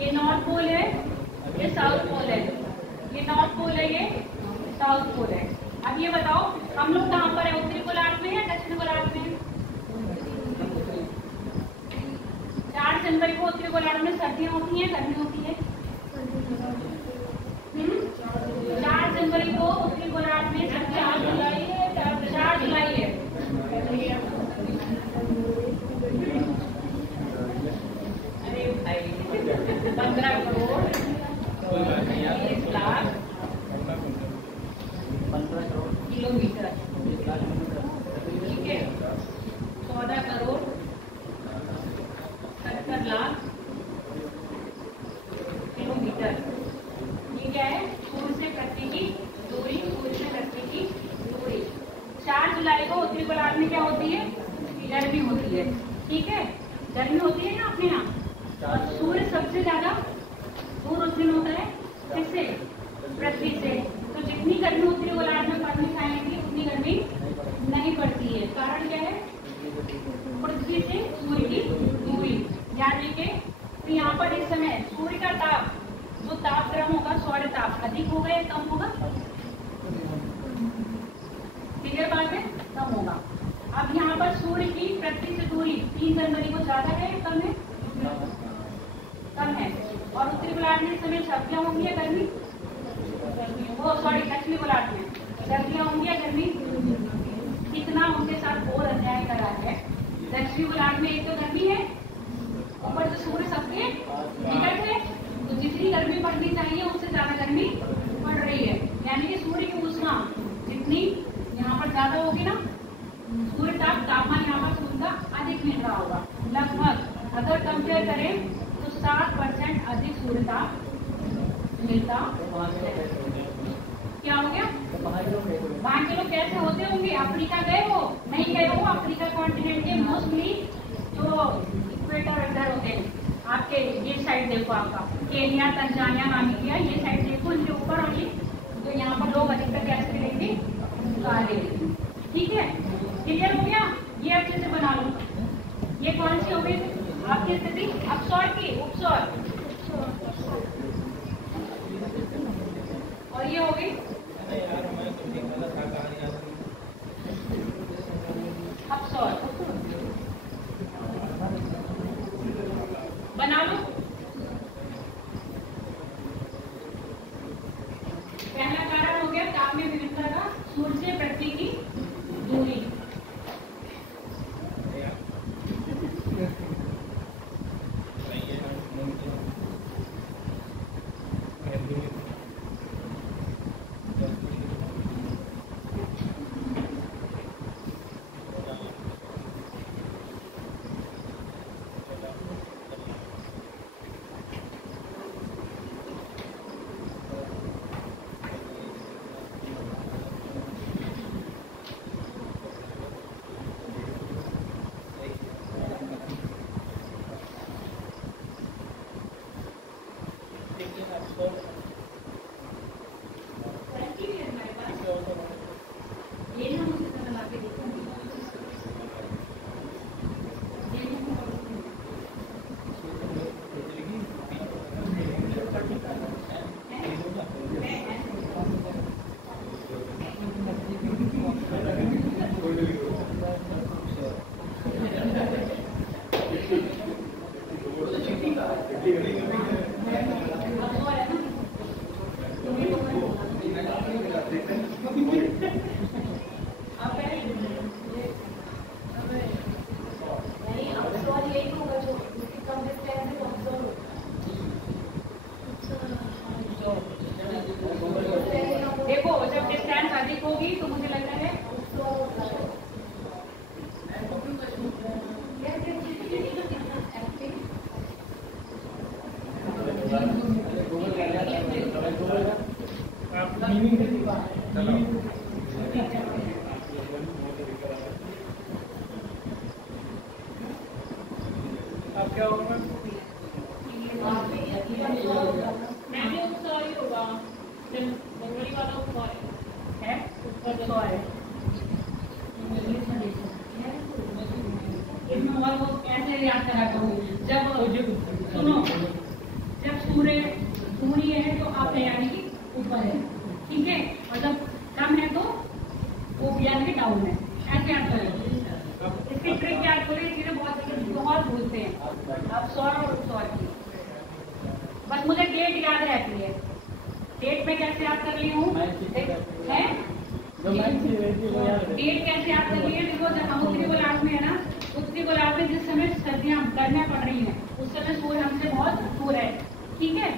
ये नॉर्थ पोल है, ये साउथ पोल है। ये नॉर्थ पोल है, ये साउथ पोल है। अब ये बताओ हम लोग कहाँ पर है, उत्तरी गोलार्ध में या दक्षिण गोलार्ध में? 4 जनवरी को उत्तरी गोलार्ध में सर्दियां होती हैं, गर्मी होती है? 4 जनवरी को उत्तरी गोलार्ध में 4 जुलाई है, 4 जुलाई है। अरे भाई 15 करोड़ 20 लाख किलोमीटर। ठीक है। 14 करोड़ 70 लाख किलोमीटर। ये क्या है, सूर्य से पृथ्वी की दूरी, सूर्य से पृथ्वी की दूरी। 4 जुलाई को उत्तरी गोलार्ध में क्या होती है, गर्मी होती है। ठीक है। गर्मी होती है ना अपने यहाँ, और सूर्य सबसे ज्यादा दूर उस दिन होता है किससे, पृथ्वी से। तो जितनी गर्मी उत्तरी गोलार्ध में पड़नी चाहिए उतनी गर्मी नहीं पड़ती है। कारण क्या है, पृथ्वी से सूर्य की दूरी। यानी कि तो यहाँ पर इस समय सूर्य का ताप, जो तापक्रम होगा, सौर्य ताप अधिक होगा या कम होगा? क्लियर बात है, कम होगा। अब यहाँ पर सूर्य की पृथ्वी से दूरी 3 जनवरी को ज्यादा है या कम है? कम है। और उत्तरी गोलार्ध में इस समय सर्दियां होंगी या गर्मी? वो सॉरी दक्षिणी गोलार्ध में सर्दियां होंगी या गर्मी? कितना उनके साथ और अध्याय करा है। दक्षिणी गोलार्ध में एक तो गर्मी है, ऊपर से सूर्य सबके निकट है, तो जितनी गर्मी पड़नी चाहिए उससे ज्यादा गर्मी पड़ रही है। यानी कि सूर्य की ऊष्मा जितनी यहाँ पर ज्यादा होगी ना, सूर्य तापमान यहाँ पर सूर्य का अधिक मिल रहा होगा। लगभग अगर कंपेयर करें तो 60% अधिक सूर्य ताप मिलता। क्या हो गया? वहाँ के लोग कैसे होते होंगे? अफ्रीका गए हो? नहीं गए हो? अफ्रीका कॉन्टिनेंट के मोस्टली जो इक्वेटर इधर होते हैं आपके, ये साइड देखो, आपका केन्या, तंजानिया, नामीबिया, ये साइड देखो, इनके ऊपर और ये तो यहाँ पर लोग अधिकतर कैसे मिलेंगे? काले। ठीक है। क्लियर हो गया? ये अच्छे से बना लो। ये कौन सी हो गई? आपकी स्थिति अपस्वर की उपस्वर, और ये हो गई अपस्वर। बना लो। पहला कारण हो गया ताप में विविधता का, सूर्य से पृथ्वी की दूरी। देखो जब डिस्टेंस अधिक होगी तो मुझे लगता है आप क्या होगा? मैंने सॉरी होगा बंगाली वाला उपस्वर है, उपस्वर है। इसमें और वो कैसे याद करा करूँ? जब सुनो, जब सूर्य है तो आप यानी कि ऊपर है, ठीक है, और जब कम है तो वो यानी कि डाउन है, ऐसे याद करें। इसकी ट्रिक याद करें, चीजें बहुत भूलते हैं आप सौर और उपस्वर की। बस मुझे डेट याद रहती है, डेट में कैसे याद कर ली हूँ है? डेट कैसे याद कर ली है? देखो जब हम उत्तरी गोलार्ध में है ना, उत्तरी गोलार्ध में जिस समय सर्दियाँ गर्मियाँ पड़ रही हैं उस समय सूर्य हमसे बहुत दूर है, ठीक है,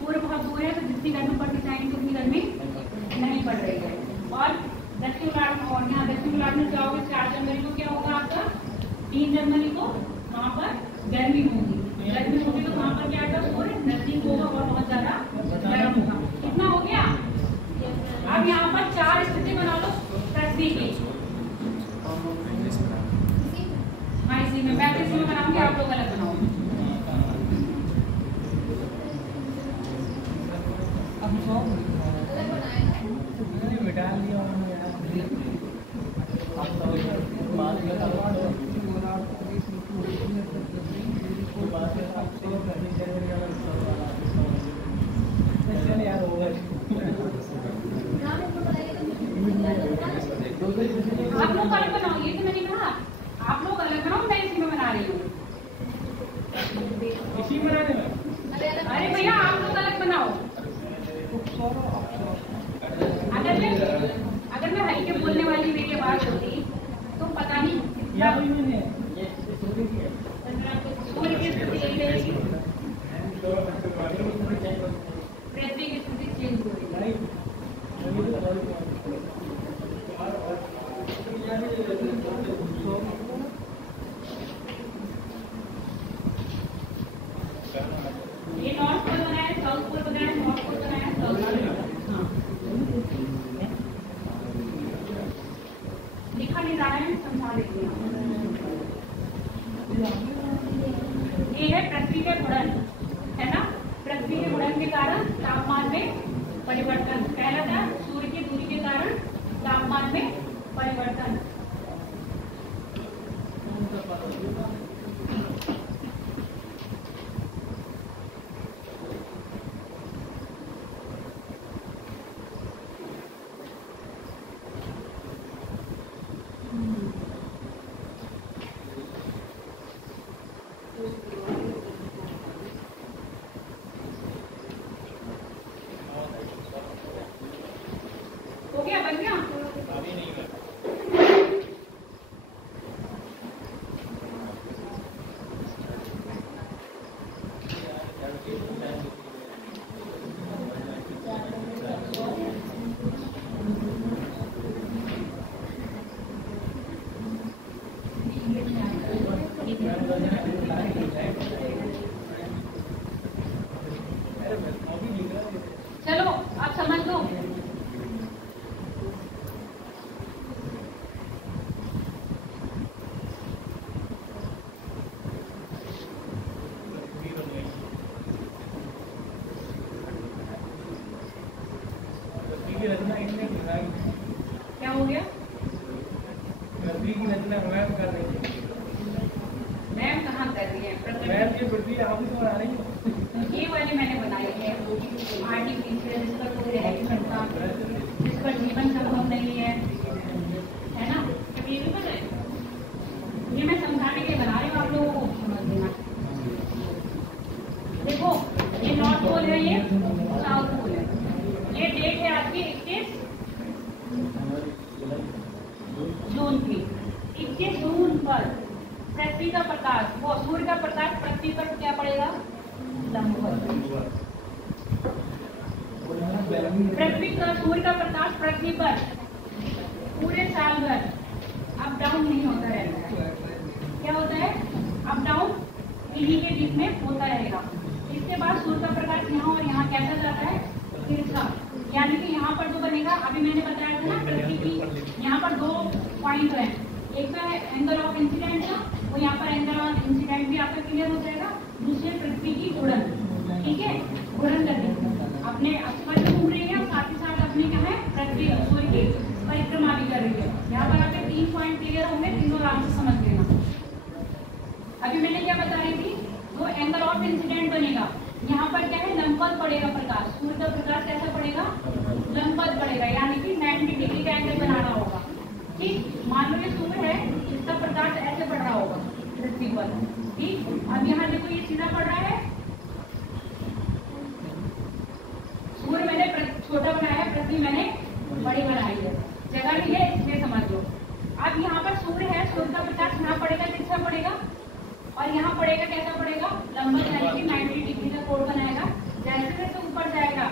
सूर्य बहुत दूर है, तो जितनी गर्मी पड़नी चाहिए उतनी गर्मी नहीं पड़ रही है। और दक्षिण गोलार्ध में, और यहाँ दक्षिण गोलार्ध में जाओगे 4 जनवरी को क्या होगा आपका, 3 जनवरी को वहाँ पर गर्मी होगी, गर्मी होगी तो वहाँ पर क्या होगा, सूर्य नजदीक होगा और बहुत ज्यादा गर्म होगा। कितना हो गया? अब यहाँ पर 4 स्थिति बना लो पृथ्वी की। हाँ इसी में मैं किसी में बनाऊंगी, आप लोग अलग बनाओ। मिटा लिया यार होगा। आप लोग अलग बनाओ, ये तो मैंने कहा आप लोग अलग बनाओ, मैं इसी में बना रही हूँ। इसी बनाने में? अरे भैया आप लोग अलग बनाओ। अगर मैं हल्के बोलने वाली मेरी आवाज होती तो पता नहीं सूर्य की स्थिति यही रहेगी, पृथ्वी की स्थिति चेंज हो रही है। ये नॉर्थ पोल बनाया, साउथ पोल बनाया, नॉर्थ पोल बनाया, साउथ पोल बनाया। लिखा नहीं जा रहा है, समझा देती हूँ। ये है पृथ्वी के घूर्णन, है ना, पृथ्वी के घूर्णन के कारण तापमान में परिवर्तन। पहला था सूर्य की दूरी के कारण तापमान में परिवर्तन। चलो आप समझ लो। क्या हो गया? पृथ्वी की रचना मैम कर रही है। मैम कहाँ कर रही है? मैम ये पृथ्वी आप ही तो बना रही हो। ये वाली मैंने बनाई है आर्टिफिशियल, जिस पर कोई रह नहीं सकता, जिस पर जीवन संभव नहीं है ना? कभी ये भी बनाए? ये मैं समझाने के लिए बना रही हूँ, आप लोगों को समझ देना। देखो ये नॉर्थ पोल है, ये साउथ पोल है। ये डेट है आपकी 21 जून की। 21 जून पर पृथ्वी का प्रकाश, वो सूर्य का प्रकाश पृथ्वी पर क्या पड़ेगा? लंबवत। पृथ्वी का, सूर्य का प्रकाश पृथ्वी पर पूरे साल भर अप डाउन नहीं होता रहता है। क्या होता है? अप डाउन इन्हीं के बीच में होता रहेगा। इसके बाद सूर्य का प्रकाश यहाँ और यहाँ कैसा जाता है? तिरछा। यानी कि यहाँ पर जो बनेगा, अभी मैंने बताया था ना, पृथ्वी की यहाँ पर 2 पॉइंट है। एक तो है एंगल ऑफ इंसिडेंट का, वो यहाँ पर एंगल ऑफ इंसिडेंट भी आपका क्लियर हो जाएगा। दूसरे पृथ्वी की उड़न, ठीक है, उड़न करनी अपने अक्ष पर घूम रही है और साथ ही साथ अपने क्या है, पृथ्वी सूर्य की परिक्रमा भी कर रही है। यहाँ पर आपके 3 पॉइंट क्लियर होंगे, तीनों आराम से समझ लेना। अभी मैंने क्या बता रही थी? जो एंगल ऑफ इंसिडेंट बनेगा, यहाँ पर क्या है? लंबवत पड़ेगा प्रकाश। सूर्य का प्रकाश कैसा पड़ेगा? लंबवत पड़ेगा, यानी कि 90 डिग्री का एंगल बनाना होगा। ठीक, मान लो ये सूर्य है, इसका प्रकाश ऐसे पड़ रहा होगा पृथ्वी पर। ठीक, अब यहाँ देखो ये सीधा पड़ रहा है, सूर्य मैंने छोटा बनाया है, पृथ्वी मैंने बड़ी बनाई है। जगह नहीं है इसलिए समझ लो। अब यहाँ पर सूर्य है, सूर्य का प्रकाश यहाँ पड़ेगा, तिरछा पड़ेगा, और यहाँ पड़ेगा कैसा पड़ेगा? लंबवत, यानी कि 90 डिग्री का कोण बनाएगा। जैसे जैसे ऊपर जाएगा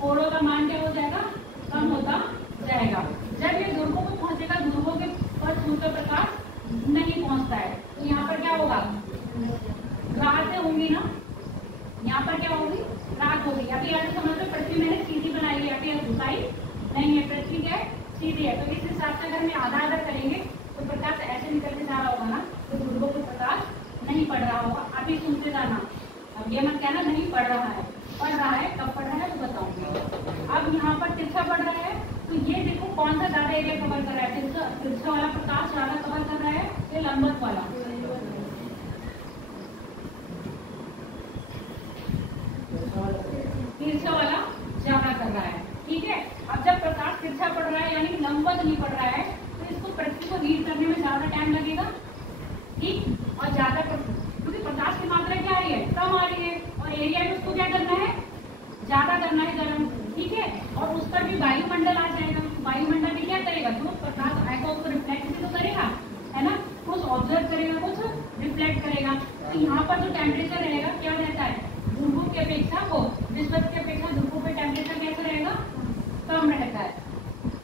कोणों का मान क्या हो जाएगा? कम होता जाएगा। जब ये ध्रुवों को पहुंचेगा, ध्रुवों के पर सूर्य का प्रकाश नहीं पहुंचता है, तो यहाँ पर क्या होगा? रातें होंगी ना, यहाँ पर क्या होगी? रात होगी। अभी ऐसे समझ लो पृथ्वी मैंने सीधी बनाई है, अभी घुसाई नहीं है, पृथ्वी क्या है? सीधी है। तो इस हिसाब से अगर मैं आधा आधा करेंगे तो प्रकाश ऐसे निकल के जा रहा होगा ना, तो ध्रुवों को प्रकाश नहीं पड़ रहा होगा। अभी सुनते जाना, अब ये मत कहना नहीं पड़ रहा है, पढ़ रहा है। कब पढ़ रहा है तो बताऊंगी। अब यहाँ पर तिरछा पड़ रहा है, तो ये देखो कौन सा ज्यादा एरिया कवर कर रहा है? तिरछा वाला प्रकाश ज्यादा कवर कर रहा है, ये लंबवत वाला? तिरछा वाला ज्यादा कर रहा है। ठीक है, अब जब प्रकाश तिरछा पड़ रहा है, यानी लंबवत नहीं पड़ रहा है, तो इसको पृथ्वी को हीट करने में ज्यादा टाइम लगेगा। ठीक, और ज्यादा क्योंकि प्रकाश की मात्रा क्या आ रही है? कम आ रही है, और एरिया में उसको क्या करना है? ज्यादा करना है, गर्म। ठीक है, और उस पर भी वायुमंडल आ जाएगा। वायुमंडल भी क्या करेगा? जो प्रकाश आएगा उसको रिफ्लेक्ट भी तो करेगा, है ना? कुछ ऑब्जर्व करेगा, कुछ रिफ्लेक्ट करेगा। तो यहाँ पर जो टेम्परेचर रहेगा क्या रहता है? ध्रुवों की अपेक्षा, वो विषुवत की अपेक्षा ध्रुवों पे टेम्परेचर कैसा रहेगा? कम रहता है।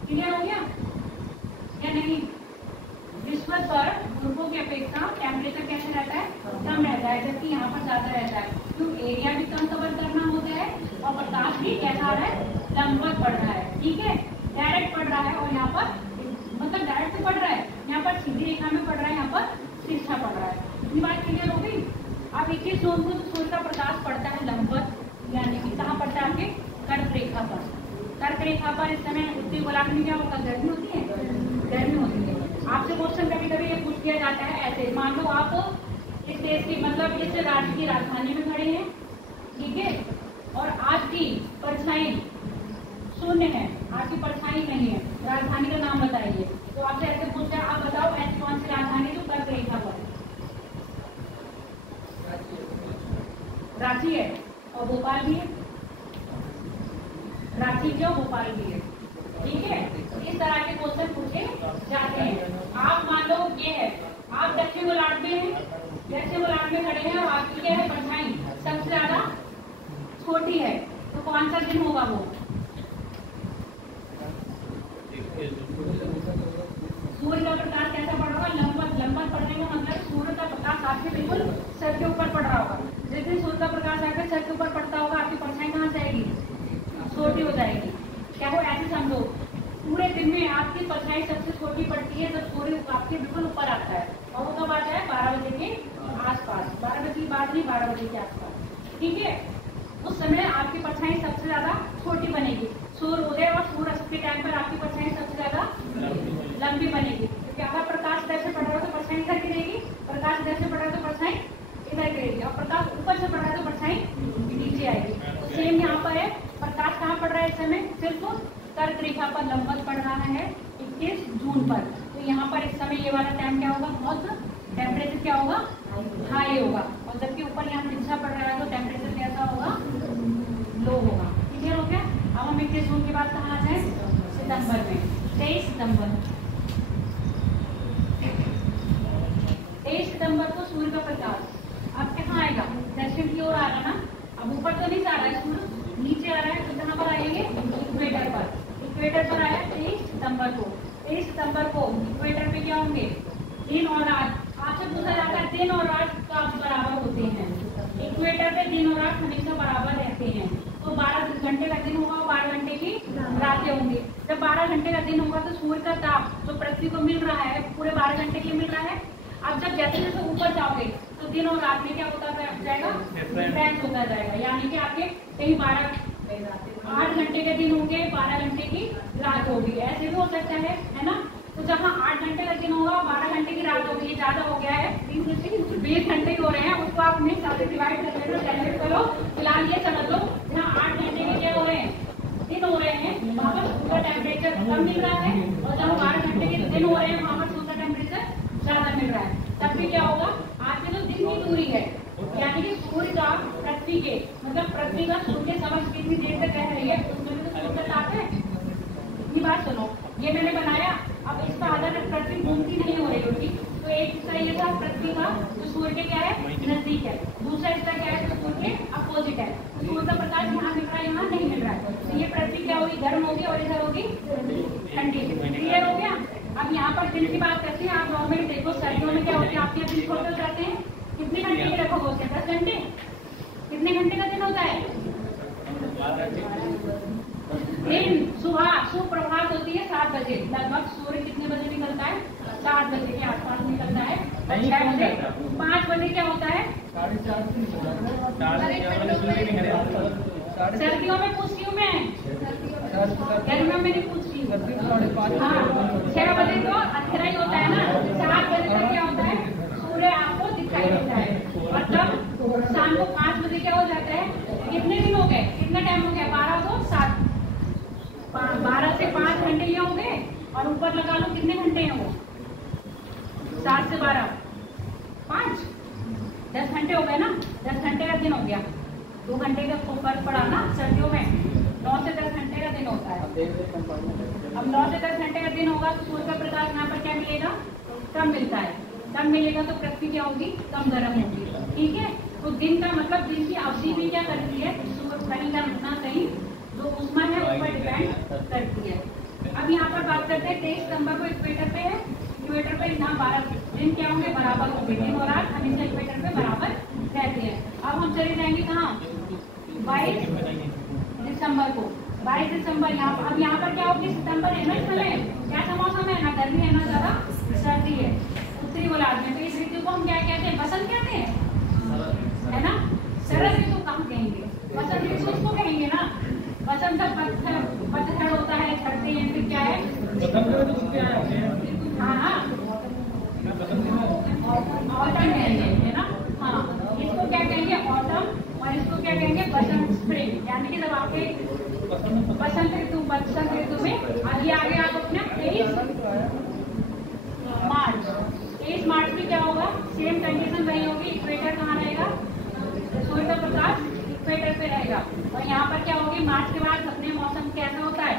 क्लियर हो गया या नहीं? विषुवत पर ध्रुवों की अपेक्षा टेम्परेचर कैसे रहता है? कम रहता है, जबकि यहाँ पर ज्यादा रहता है। क्यों? एरिया भी कम कवर करना होता है और प्रकाश भी कैसा आ रहा है? लंबवत पड़ रहा है। ठीक है, डायरेक्ट पड़ रहा है, और यहाँ पर मतलब डायरेक्ट पड़ रहा है, यहाँ पर सीधी रेखा में पड़ रहा है, यहाँ पर तिरछा पड़ रहा है। इतनी बात क्लियर हो गई? अब 21 जून को सूर्य का प्रकाश पड़ता है लंबवत, यानी कि कहाँ पड़ता है? आपके कर्क रेखा पर। कर्क रेखा पर इस समय उत्तरी गोलार्ध में क्या होता है? गर्मी होती है, गर्मी होती है। आपसे क्वेश्चन कभी कभी ये पूछ किया जाता है ऐसे, मान लो आप इस देश की, मतलब इस राज्य की राजधानी में खड़े हैं, ठीक है, और आपकी परछाई शून्य है, आपकी परछाई नहीं है, राजधानी का नाम बताइए। तो आपसे ऐसे पूछता है, आप बताओ ऐसी कौन सी राजधानी जो कर्क रेखा पर? रांची है, और भोपाल भी है। रांची जो भोपाल भी है। ठीक है, इस तरह के क्वेश्चन पूछे जाते हैं। आप मान लो ये है, आप दक्षिण गोलार्ध में हैं, दक्षिण गोलार्ध में खड़े हैं, और आपकी क्या है? परछाई सबसे ज्यादा छोटी है, तो कौन सा दिन होगा वो? सूर्य का प्रकाश कैसा पड़ रहा होगा? लंबवत पड़ने का मतलब सूर्य का प्रकाश आपके बिल्कुल सर के ऊपर पड़ रहा होगा। जिस दिन सूर्य का प्रकाश आकर सर के ऊपर पड़ता होगा, आपकी परछाई कहाँ से आएगी? छोटी हो जाएगी। क्या वो ऐसे समझो, पूरे दिन में आपकी परछाई सबसे छोटी पड़ती है जब सूर्य आपके बिल्कुल ऊपर आता है, और वो कब आता है? 12 बजे के आसपास। 12 बजे की बात नहीं, 12 बजे के आसपास, ठीक है। उस समय आपकी परछाई सबसे ज्यादा छोटी बनेगी। सूर्य उदय और सूर्य अस्त के टाइम पर आपकी परछाई सबसे ज्यादा लंबी बनेगी, क्योंकि अगर प्रकाश इधर से पड़ रहा है तो परछाई इधर गिरेगी, प्रकाश इधर से पड़ रहा है तो परछाई इधर गिरेगी, और प्रकाश ऊपर से पड़ रहा है तो परछाई नीचे आएगी। तो सेम यहाँ पर है, प्रकाश कहाँ पड़ रहा है इस समय? सिर्फ कर्क रेखा पर लंबवत पड़ रहा है 21 जून पर। तो यहाँ पर इस समय ये वाला टाइम क्या होगा? बहुत टेम्परेचर क्या होगा? हाई होगा। और जबकि ऊपर यहाँ तिरछा पड़ रहा है तो टेम्परेचर कैसा होगा? लो होगा। क्लियर हो गया? अब हम 21 जून के बाद कहाँ आ जाए? सितंबर में 23 सितंबर। 23 सितंबर को सूर्य का प्रकाश अब कहाँ आएगा? दक्षिण की ओर आ रहा ना। अब ऊपर तो नहीं जा रहा है सूर्य, नीचे आ रहा है, तो कहाँ पर आएंगे? इक्वेटर पर। इक्वेटर पर आया 23 सितंबर को। 23 सितंबर को इक्वेटर पे क्या होंगे? दिन और रात। आपसे पूछा जाता है दिन और रात कब बराबर होते हैं? इक्वेटर पे दिन और रात हमेशा बराबर रहते हैं। तो 12 घंटे का दिन होगा और 12 घंटे की रातें होंगी। जब 12 घंटे का दिन होगा तो सूर्य का ताप जो पृथ्वी को मिल रहा है पूरे 12 घंटे के लिए मिल रहा है। अब जब जैसे जैसे ऊपर जाओगे तो दिन और रात में क्या होता जाएगा? डिफरेंस होता जाएगा, यानी कि आपके कहीं 8 घंटे के दिन होंगे, 12 घंटे की रात होगी। ऐसे भी हो सकता है ना। तो जहाँ 8 घंटे का दिन होगा, 12 घंटे की रात होगी, ये ज्यादा हो गया है, 20 घंटे हो रहे हैं, उसको आप अपने हिसाब से डिवाइड कर लेना, कैलकुलेट करो। फिलहाल ये समझ लो जहाँ 8 घंटे के क्या हो रहे हैं? दिन हो रहे हैं, वहाँ पर सूर्य का टेम्परेचर कम मिल रहा है, और जहाँ 12 घंटे के दिन हो रहे हैं वहाँ पर सूर्य का टेम्परेचर ज्यादा मिल रहा है। तब भी क्या होगा? आज में जो दिन की दूरी है, यानी कि सूर्य का पृथ्वी के मतलब पृथ्वी का सूर्य के समक्ष कितनी देर तक रह रही है, उसमें भी तो सूर्य का ताप है। इतनी बात सुनो, ये मैंने बनाया। अब इसका आधार पृथ्वी घूमती नहीं हो रही होगी, तो एक हिस्सा ये था पृथ्वी का जो सूर्य के क्या है? नजदीक है। दूसरा हिस्सा क्या है? जो सूर्य के अपोजिट है। तो सूर्य का प्रकाश यहाँ मिल रहा है, यहाँ नहीं मिल रहा है, तो ये पृथ्वी क्या होगी? गर्म होगी, और इधर होगी ठंडी। क्लियर हो गया? अब यहाँ पर दिन की बात करते हैं। आप नॉर्मली देखो सर्दियों में क्या होती है? आपके दिन छोटे हो जाते हैं। कितने घंटे के रखोगे उसे? 10 घंटे। कितने घंटे का दिन होता है? दिन सुबह सुप्रभात होती है 7 बजे लगभग। सूर्य कितने बजे निकलता है? 7 बजे के आसपास निकलता है। 6 बजे 5 बजे क्या होता है? सर्दियों में पूछती हूँ मैं, गर्मियों में नहीं पूछती हूँ। हाँ, 6 बजे तो अंधेरा ही होता है ना। 7 बजे तक क्या होता है? सूर्य आपको दिखाई देता है, और तब शाम को 5 बजे क्या हो जाता है? कितने दिन हो गए? कितना टाइम हो गया? 12 को 7, 12 से 5 घंटे ये हो गए, और ऊपर लगा लो कितने घंटे हैं वो? 7 से 12 5 10 घंटे हो गए ना। 10 घंटे का दिन हो गया। 2 घंटे का फर्क पड़ा ना। सर्दियों में 9 से 10 घंटे का दिन होता है। अब 9 से 10 घंटे का दिन होगा तो सूर्य का प्रकाश यहाँ पर क्या मिलेगा? कम मिलता है। कम मिलेगा तो पृथ्वी क्या होगी? कम गर्म होगी। ठीक है, तो दिन का मतलब दिन की अवधि भी क्या करती है? सूर्य कहीं का कहीं जो ऊष्मा है उस पर डिपेंड करती है। अब यहाँ पर बात करते हैं 23 सितंबर को इक्वेटर पे है। इक्वेटर पे यहाँ 12 दिन क्या होंगे? बराबर होंगे। दिन और रात हमेशा इक्वेटर पे बराबर रहते हैं। अब हम चले जाएंगे कहाँ? 22 दिसंबर को। 22 दिसंबर यहाँ पर। अब यहाँ पर क्या होगी? सितंबर है ना, इस समय कैसा मौसम है? ना गर्मी है ना ज्यादा सर्दी है, उत्तरी गोलार्ध में। तो इस ऋतु को हम क्या कहते हैं? बसंत कहते हैं, है ना। शरद ऋतु कहाँ कहेंगे? बसंत ऋतु उसको कहेंगे ना। बसंत पतझड़ होता है, झड़ते हैं, फिर क्या है? हाँ, ऑटम कहेंगे, है ना। हाँ, इसको क्या कहेंगे? ऑटम। और इसको क्या कहेंगे? बसंत, स्प्रिंग। यानी कि जब आपके बसंत ऋतु में आगे आगे आप अपना 23 मार्च में क्या होगा? सेम कंडीशन वही होगी। इक्वेटर कहाँ रहेगा? सूर्य का प्रकाश इक्वेटर पे रहेगा। और यहाँ पर क्या होगी? मार्च के बाद अपने मौसम कैसा होता है?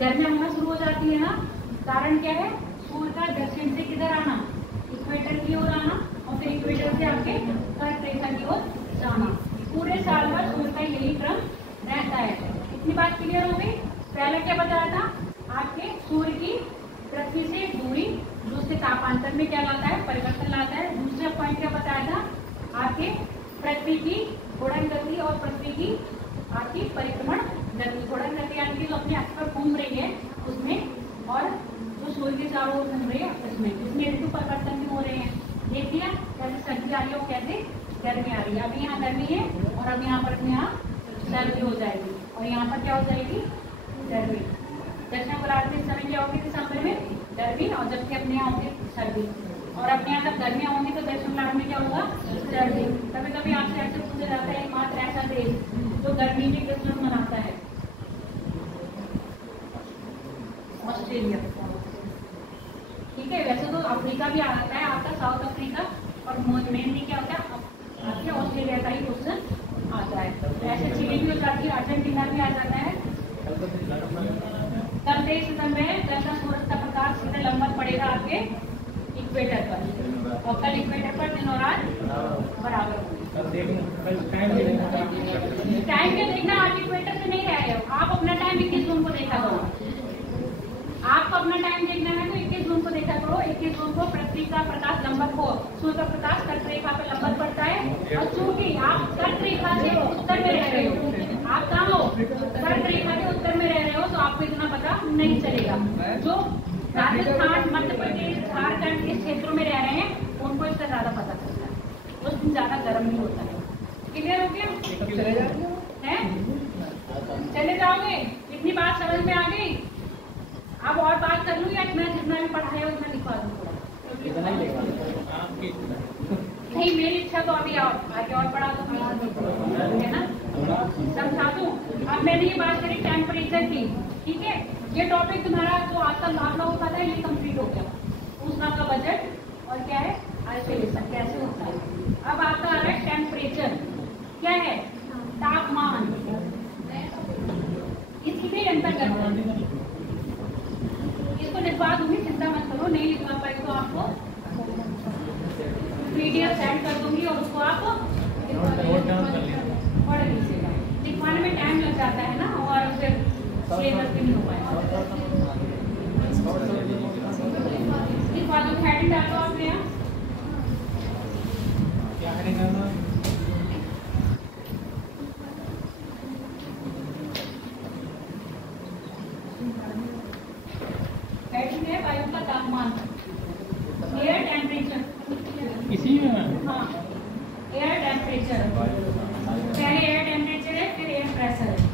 गर्मियाँ होना शुरू हो जाती है ना। कारण क्या है? सूर्य का दक्षिण से किधर आना? इक्वेटर की ओर आना, और फिर इक्वेटर से आपके कर्क रेखा की ओर जाना। पूरे साल भर सूर्य का यही क्रम रहता है। इतनी बात क्लियर हो गई। पहले क्या बताया था, आपके सूर्य की पृथ्वी से दूरी जो उसके तापांतर में क्या लाता है, परिवर्तन लाता है। दूसरा पॉइंट क्या बताया था, आपके पृथ्वी की घूर्णन गति और पृथ्वी की आपकी परिक्रमण गति। घूर्णन गति यानी कि जो अपने अक्ष पर घूम रही है उसमें, और जो सूर्य के चारों ओर घूम रही है उसमें, इसमें ऋतु परिवर्तन भी हो रहे हैं। देख लिया कैसे सर्दी आ रही है और कैसे गर्मी आ रही है। अभी यहाँ गर्मी है और अब यहाँ पर अपने यहाँ सर्दी हो जाएगी, और यहाँ पर क्या हो जाएगी, गर्मी। दक्षिण गोलार्ध में इस समय क्या होगी, दिसंबर में गर्मी, और जबकि अपने यहाँ होगी सर्दी। और अपने यहाँ जब गर्मियाँ होंगी तो दक्षिण गोलार्ध में क्या होगा, सर्दी। कभी कभी आपसे ऐसे पूछा जाता है एकमात्र ऐसा देश जो गर्मी में क्रिसमस मनाता है, ऑस्ट्रेलिया। ठीक है, वैसे तो अफ्रीका भी आता है आपका, साउथ अफ्रीका, और मेनली क्या होता है आपके ऑस्ट्रेलिया का ही क्वेश्चन आता है। ऐसे चिली भी हो जाती है, अर्जेंटीना भी आ जाता है। कल 23 सितंबर है, जैसा सूरज का प्रकाश सीधे लंबन पड़ेगा आपके इक्वेटर पर, और कल इक्वेटर पर दिन और रात बराबर होंगे। टाइम क्या देखना, आप इक्वेटर से नहीं रह रहे हो, आप अपना टाइम 21 जून को देखा करो। आपको अपना टाइम देखना है तो 21 जून को देखा करो। 21 जून को पृथ्वी का प्रकाश लंबन को, सूर्य का प्रकाश कर्क रेखा पर लंबन पड़ता है, और चूंकि आप कर्क रेखा से उत्तर में रह रहे हो, आप कहाँ हो, कर्क रेखा के उत्तर में रह रहे हो, तो आपको इतना पता नहीं चलेगा। जो राजस्थान, मध्य प्रदेश, झारखंड के क्षेत्रों में रह रहे हैं उनको इससे ज्यादा पता चलता है, उस दिन ज्यादा गर्म नहीं होता है। क्लियर हो गया है? चले जाओगे, इतनी बात समझ में आ गई। अब और बात कर लूँ या मैं जितना भी पढ़ाया उतना लिखवा दूँ थोड़ा? नहीं, मेरी इच्छा तो अभी आगे और पढ़ा दूँ, है ना, समझा दूँ। अब मैंने ये बात करी टेम्परेचर की, ठीक है। ये टॉपिक तुम्हारा जो आपका दाखला होता था ये कंप्लीट हो गया। ऊष्मा का बजट और क्या है, आइसोलेशन कैसे होता है। अब आपका आ रहा है टेम्परेचर, क्या है, तापमान। इसकी भी अंतर्गत इसको लिखवा दूंगी, चिंता मत करो। नहीं लिखवा पाई तो आपको PDF सेंड कर दूंगी और उसको आप पढ़ लीजिएगा। लिखवाने में टाइम लग जाता है ना, और फिर सिलेबस भी नहीं हो पाएगा। लिखवा दो, हेडिंग डालो आपने यहाँ। क्या हेडिंग डालना? हेडिंग है वायु का तापमान, एयर टेम्परेचर। इसी में हाँ, एयर टेम्परेचर, पहले एयर टेम्परेचर है, फिर एयर प्रेशर है।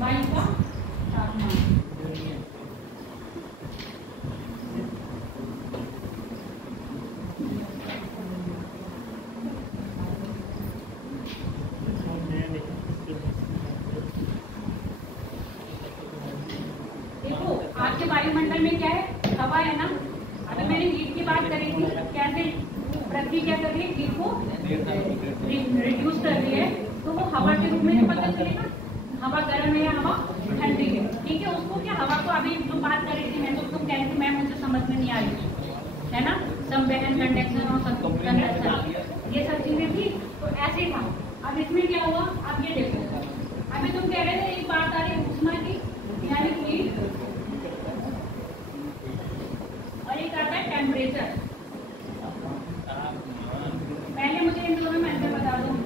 वायु का तापमान। देखो आपके वायुमंडल में क्या है, हवा है ना। अभी मैंने हीट की बात करी थी, कैसे पृथ्वी क्या कर रही है, हीट को रिड्यूस कर रही है, तो वो हवा के रूप में पता चलेगा हवा गर्म है या हवा ठंडी है। ठीक है, उसको क्या, हवा को अभी जो बात कर रही थी मैं, तो तुम कह रही थी मैम मुझे समझ में नहीं आ रही है ना, संवहन, कंडक्शन और कंडक्शन, ये सब चीजें थी। तो ऐसे था। अब इसमें क्या हुआ, अब ये देखो, अभी तुम कह रहे थे एक बात आ रही ऊष्मा की, यानी कि, और एक आता है टेम्परेचर। पहले मुझे इन दोनों में अंतर बता दो।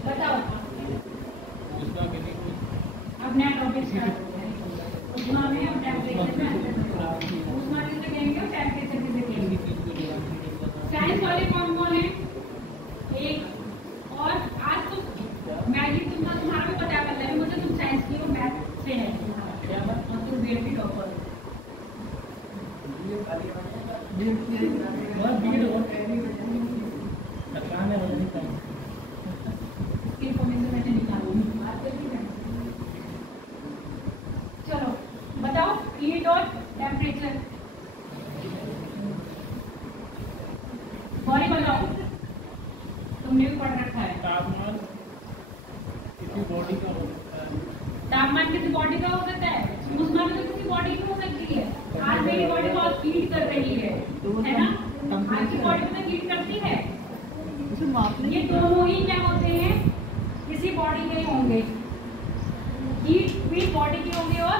बताओ, अब नया टॉपिक स्टार्ट। ऊष्मा में और टेम्परेचर में अंतर बताओ। ऊष्मा किसे कहेंगे और टेम्परेचर किसे कहेंगे? साइंस वाले कौन कौन है? एक और आज तो मैजिक तुम्हारा भी पता कर लेंगे, मुझे तुम साइंस की और मैथ से है, और तुम बीएड की टॉपर। इन्फॉर्मेशन मैंने निकालूंगी, बात करती है। चलो बताओ, हीट और टेम्परेचर। गौरी बताओ, तुम तुमने भी पढ़ रखा है। तापमान किसी बॉडी का हो सकता है। तापमान किसी बॉडी का हो सकता है, ऊष्मा भी तो किसी बॉडी की हो सकती है। आज मेरी बॉडी बहुत हीट कर रही है ना, आपकी बॉडी तो हीट करती है। ये दोनों ही क्या होते हैं, किसी बॉडी के होंगे, हीट भी बॉडी के होंगे। और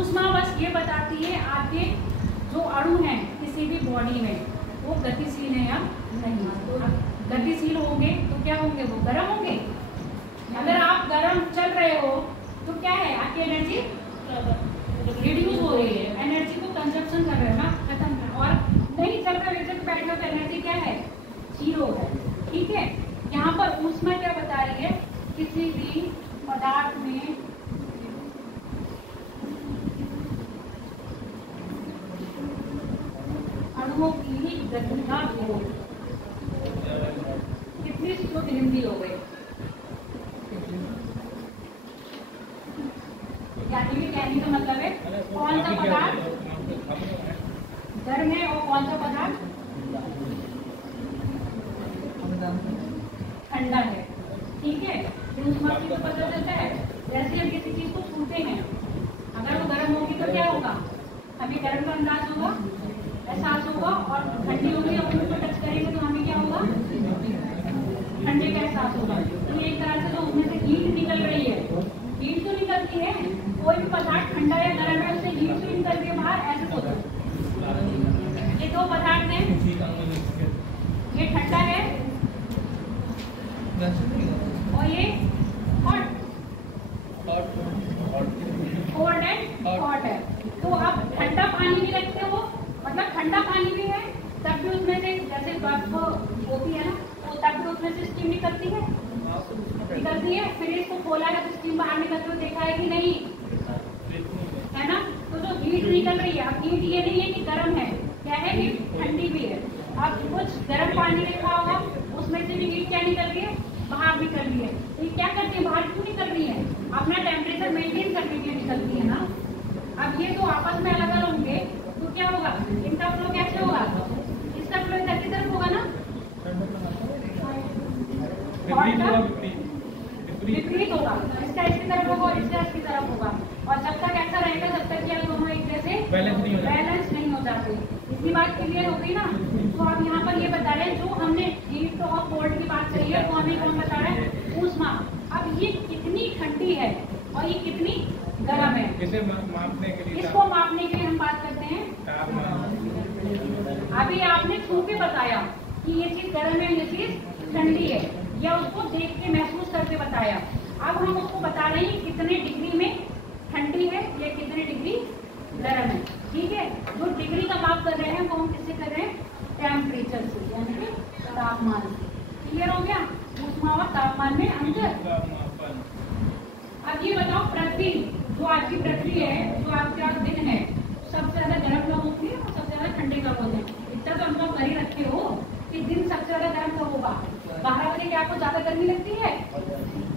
ऊष्मा बस ये बताती है आपके जो अणु हैं किसी भी बॉडी में वो गतिशील है या नहीं। गतिशील होंगे तो क्या होंगे, वो गर्म होंगे। अगर आप गर्म चल रहे हो तो क्या है, आपकी एनर्जी रिड्यूस हो रही है, एनर्जी को कंजप्शन कर रहे हो ना, खत्म है। और नहीं चल रहे वैसे तो बैठे हो तो एनर्जी क्या है, जीरो है। ठीक है, यहाँ पर ऊष्मा क्या बता रही है, किसी भी पदार्थ में अणुओं की गति का योग। कितनी शुद्ध हिंदी हो गई, कहने का मतलब है कौन सा पदार्थ गर्म है और कौन सा पदार्थ ठंडा है। ठीक है, ऊष्मा की तो पता चलता है। जैसे हम किसी चीज को छूते हैं, अगर वो गर्म होगी तो क्या होगा, हमें गर्म का अंदाज होगा, एहसास होगा। और ठंडी होगी और उसको टच करेंगे तो हमें क्या होगा, ठंडे का एहसास होगा। तो एक तरह से जो उसमें से हीट निकल रही है, हीट तो निकलती है, कोई भी पदार्थ ठंडा या गर्म है उससे हीट तो निकलती है बाहर। ऐसे सोचो, ये दो पदार्थ हैं, ये ठंडा है और ये कोल्ड एंड हॉट है। तो आप ठंडा पानी भी रखते हो, मतलब ठंडा पानी भी है, तब भी उसमें से जैसे बर्फ होती है ना, तो तब भी उसमें से स्टीम निकलती है। फिर इसको खोला है तो स्टीम बाहर निकलते हुए देखा है कि नहीं, है ना। तो जो हीट निकल रही है, अब हीट ये नहीं है कि गर्म है, क्या है, हीट ठंडी भी है। अब कुछ गर्म पानी देखा होगा, उसमें से भी हीट क्या निकल रही है, बाहर निकल रही है। तो ये क्या करती है, बाहर क्यों निकल रही है, अपना टेम्परेचर मेंटेन करने के लिए निकलती है ना। अब ये तो आपस में अलग अलग होंगे तो क्या होगा, इनका फ्लो कैसे होगा, इसका फ्लो इधर की तरफ होगा ना, विपरीत होगा, इसका इसकी तरफ होगा और इसका इसकी तरफ होगा। और जब तक ऐसा रहेगा जब तक क्या दोनों एक जैसे बैलेंस नहीं हो जाते। इतनी बात क्लियर हो गई ना। तो आप यहाँ पर ये बता रहे हैं, जो हमने हीट और कोल्ड की बात करी है, तो हमें कौन बता रहा है, ऊष्मा। अब ये कितनी ठंडी है और ये कितनी गर्म है, इसे मापने के लिए, इसको मापने के लिए हम बात करते हैं। अभी आपने छू के बताया कि ये चीज गर्म है, ये चीज ठंडी है, या उसको देख के महसूस करके बताया। अब हम उसको बता रहे हैं कितने डिग्री में ठंडी है या कितने डिग्री गर्म है। ठीक है, जो डिग्री का बात कर रहे हैं वो हम किससे कर रहे हैं, टेम्परेचर से, यानी कि तापमान से। क्लियर हो गया, ऊष्मा और तापमान में अंतर। अब ये बताओ, पृथ्वी जो आपकी पृथ्वी है, जो आपका दिन है, सबसे ज्यादा गर्म कब होती है और सबसे ज्यादा ठंडे कब होते हैं। इतना तो अनुभव कर ही रखे हो कि दिन सबसे ज्यादा गर्म कब होगा, 12 बजे के आपको ज्यादा गर्मी लगती है,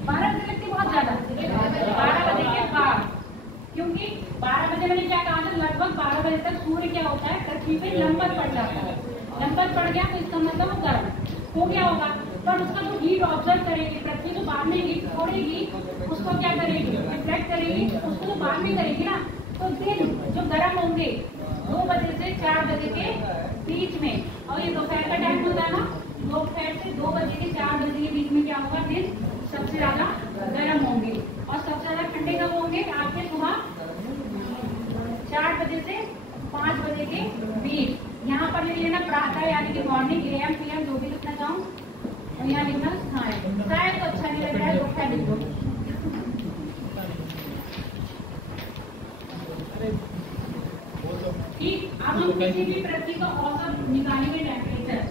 12 बजे लगती है बहुत ज्यादा, 12 बजे के बाद। क्योंकि 12 बजे मैंने क्या कहा था, लगभग 12 बजे तक सूर्य क्या होता है, पृथ्वी पे लंबवत पड़ जाता है। लंबवत पड़ गया तो इसका मतलब वो गर्म हो गया होगा। पर उसका जो हीट ऑब्जर्व करेगी पृथ्वी, जो बाद में हीट छोड़ेगी उसको क्या करेगी, रिफ्लेक्ट करेगी, उसको जो बाद में करेगी ना, तो दिन जो गर्म होंगे 2 बजे से 4 बजे के बीच में, और ये दोपहर का टाइम होता है ना, दोपहर से 2 बजे के 4 बजे के बीच में क्या होगा, दिन सबसे ज्यादा गर्म होंगे। और सबसे ज्यादा ठंडे कब होंगे, आपके सुबह 4 बजे से 5 बजे के बीच। यहाँ पर लिख लेना प्रातः यानी कि मॉर्निंग, AM PM जो भी लिखना चाहूँ, और यहाँ लिखना शायद तो अच्छा नहीं लग रहा है, दोपहर लिख दो। ठीक, अब हम किसी भी पृथ्वी का औसत निकालेंगे, टेम्परेचर,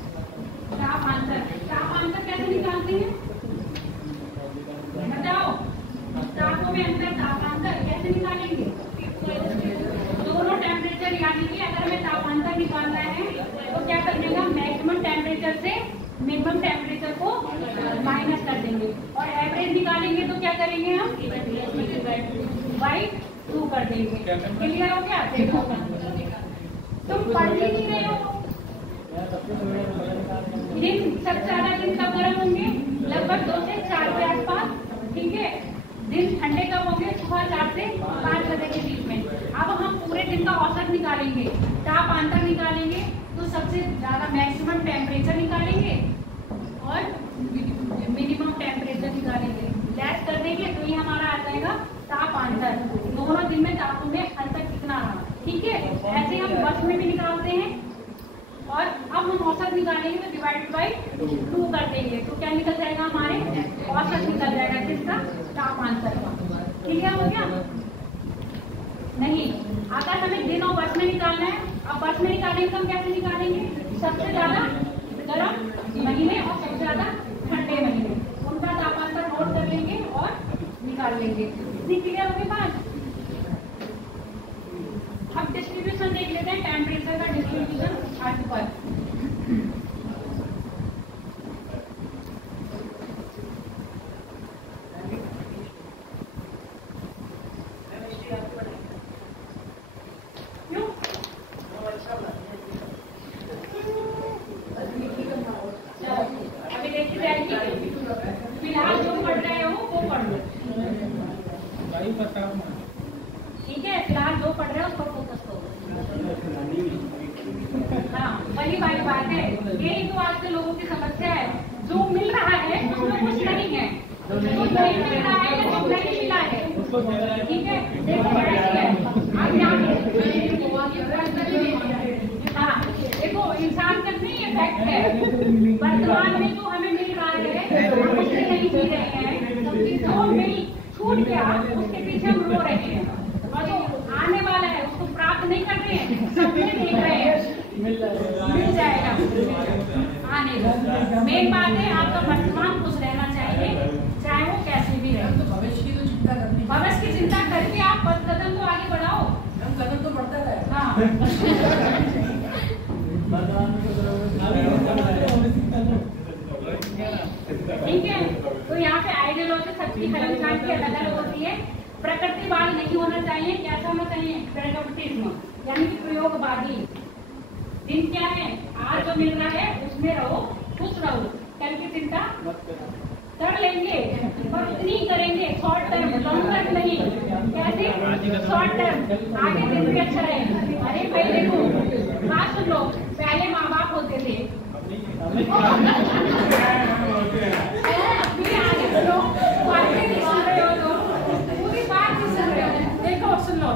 तापांतर कैसे निकालते हैं, बताओ, तापों में अंतर, तापांतर कैसे निकालेंगे। दोनों टेम्परेचर यानी कि अगर हमें तापांतर निकालना है तो क्या करने का, मैक्सिमम टेम्परेचर से मिनिमम टेम्परेचर को माइनस कर देंगे, और एवरेज निकालेंगे तो क्या करेंगे हम, बाई 2 कर देंगे। क्लियर हो गया, देखो तुम पढ़ ही नहीं रहे हो। दिन सबसे ज्यादा दिन कब गर्म लगभग 2 से 4 के आसपास, ठीक है। दिन ठंडे कब होंगे? सुबह 4 से 5 बजे के बीच में। अब हम पूरे दिन का औसत निकालेंगे, ताप अंतर निकालेंगे, तो सबसे ज्यादा मैक्सिमम टेम्परेचर निकालेंगे और मिनिमम टेम्परेचर निकालेंगे, लेस कर देंगे तो ये हमारा आ जाएगा ताप अंतर। दोनों दिन में तापों में अंतर कितना रहा, ठीक है। ऐसे हम वर्ष में भी निकालते हैं। और अब हम औसत निकालेंगे तो डिवाइड बाई 2 कर देंगे, तो क्या निकल जाएगा? हमारे औसत निकल जाएगा किसका? तापांतर का। क्लियर हो गया? नहीं, अगर हमें दिन और वर्ष में निकालना है, अब वर्ष में निकालेंगे तो हम कैसे निकालेंगे? सबसे ज्यादा गर्म महीने और सबसे ज्यादा ठंडे महीने, उनका तापांतर नोट कर लेंगे और निकाल लेंगे। इतनी क्लियर होगी बात? अब डिस्ट्रीब्यूशन देख लेते हैं, टेम्परेचर का डिस्ट्रीब्यूशन अर्थ पर। क्यों? अभी देखिए जाएगी, फिलहाल जो पढ़ रहे हो वो पढ़ लो, ठीक है। फिलहाल जो पढ़ रहे हो उस पर फोकस करो। हाँ, वही वाली बात है। यही तो आज के लोगों की समस्या है, जो मिल रहा है उसमें कुछ नहीं है, जो नहीं मिल रहा है या जो नहीं मिला है, ठीक है। देखो आप यहाँ हाँ, देखो इंसान तक नहीं ये फैक्ट है, वर्तमान में जो हमें मिल रहा है हम उससे नहीं जी रहे हैं, जो मिल छूट गया उसके पीछे हम रो रहे हैं, और जो आने वाला है उसको प्राप्त नहीं कर रहे हैं, सपने देख रहे हैं मिल जाएगा आने का। मेन बात है आपका वर्तमान खुश रहना चाहिए, चाहे वो कैसे भी रहे। तो भविष्य की तो चिंता करनी, भविष्य की चिंता करके आप कदम तो आगे बढ़ाओ, हम कदम तो बढ़ता रहे। हाँ ठीक है। तो यहाँ पे आइडियोलॉजी सबकी हर इंसान की अलग अलग होती है। प्रकृतिवाद नहीं होना चाहिए, कैसा होना चाहिए? प्रैग्मेटिज्म, यानी कि प्रयोगवादी। दिन क्या है? आज जो मिल रहा है उसमें रहो, खुश रहो, कल की चिंता कर लेंगे, पर उतनी ही करेंगे, शॉर्ट टर्म, लॉन्ग टर्म नहीं। कैसे? शॉर्ट टर्म, आगे दिन भी अच्छा रहे। अरे भाई देखो, बात सुन लो, पहले माँ बाप होते थे, आगे सुनो, आगे नहीं सुन रहे हो तो पूरी बात नहीं सुन रहे हो। देखो सुन लो,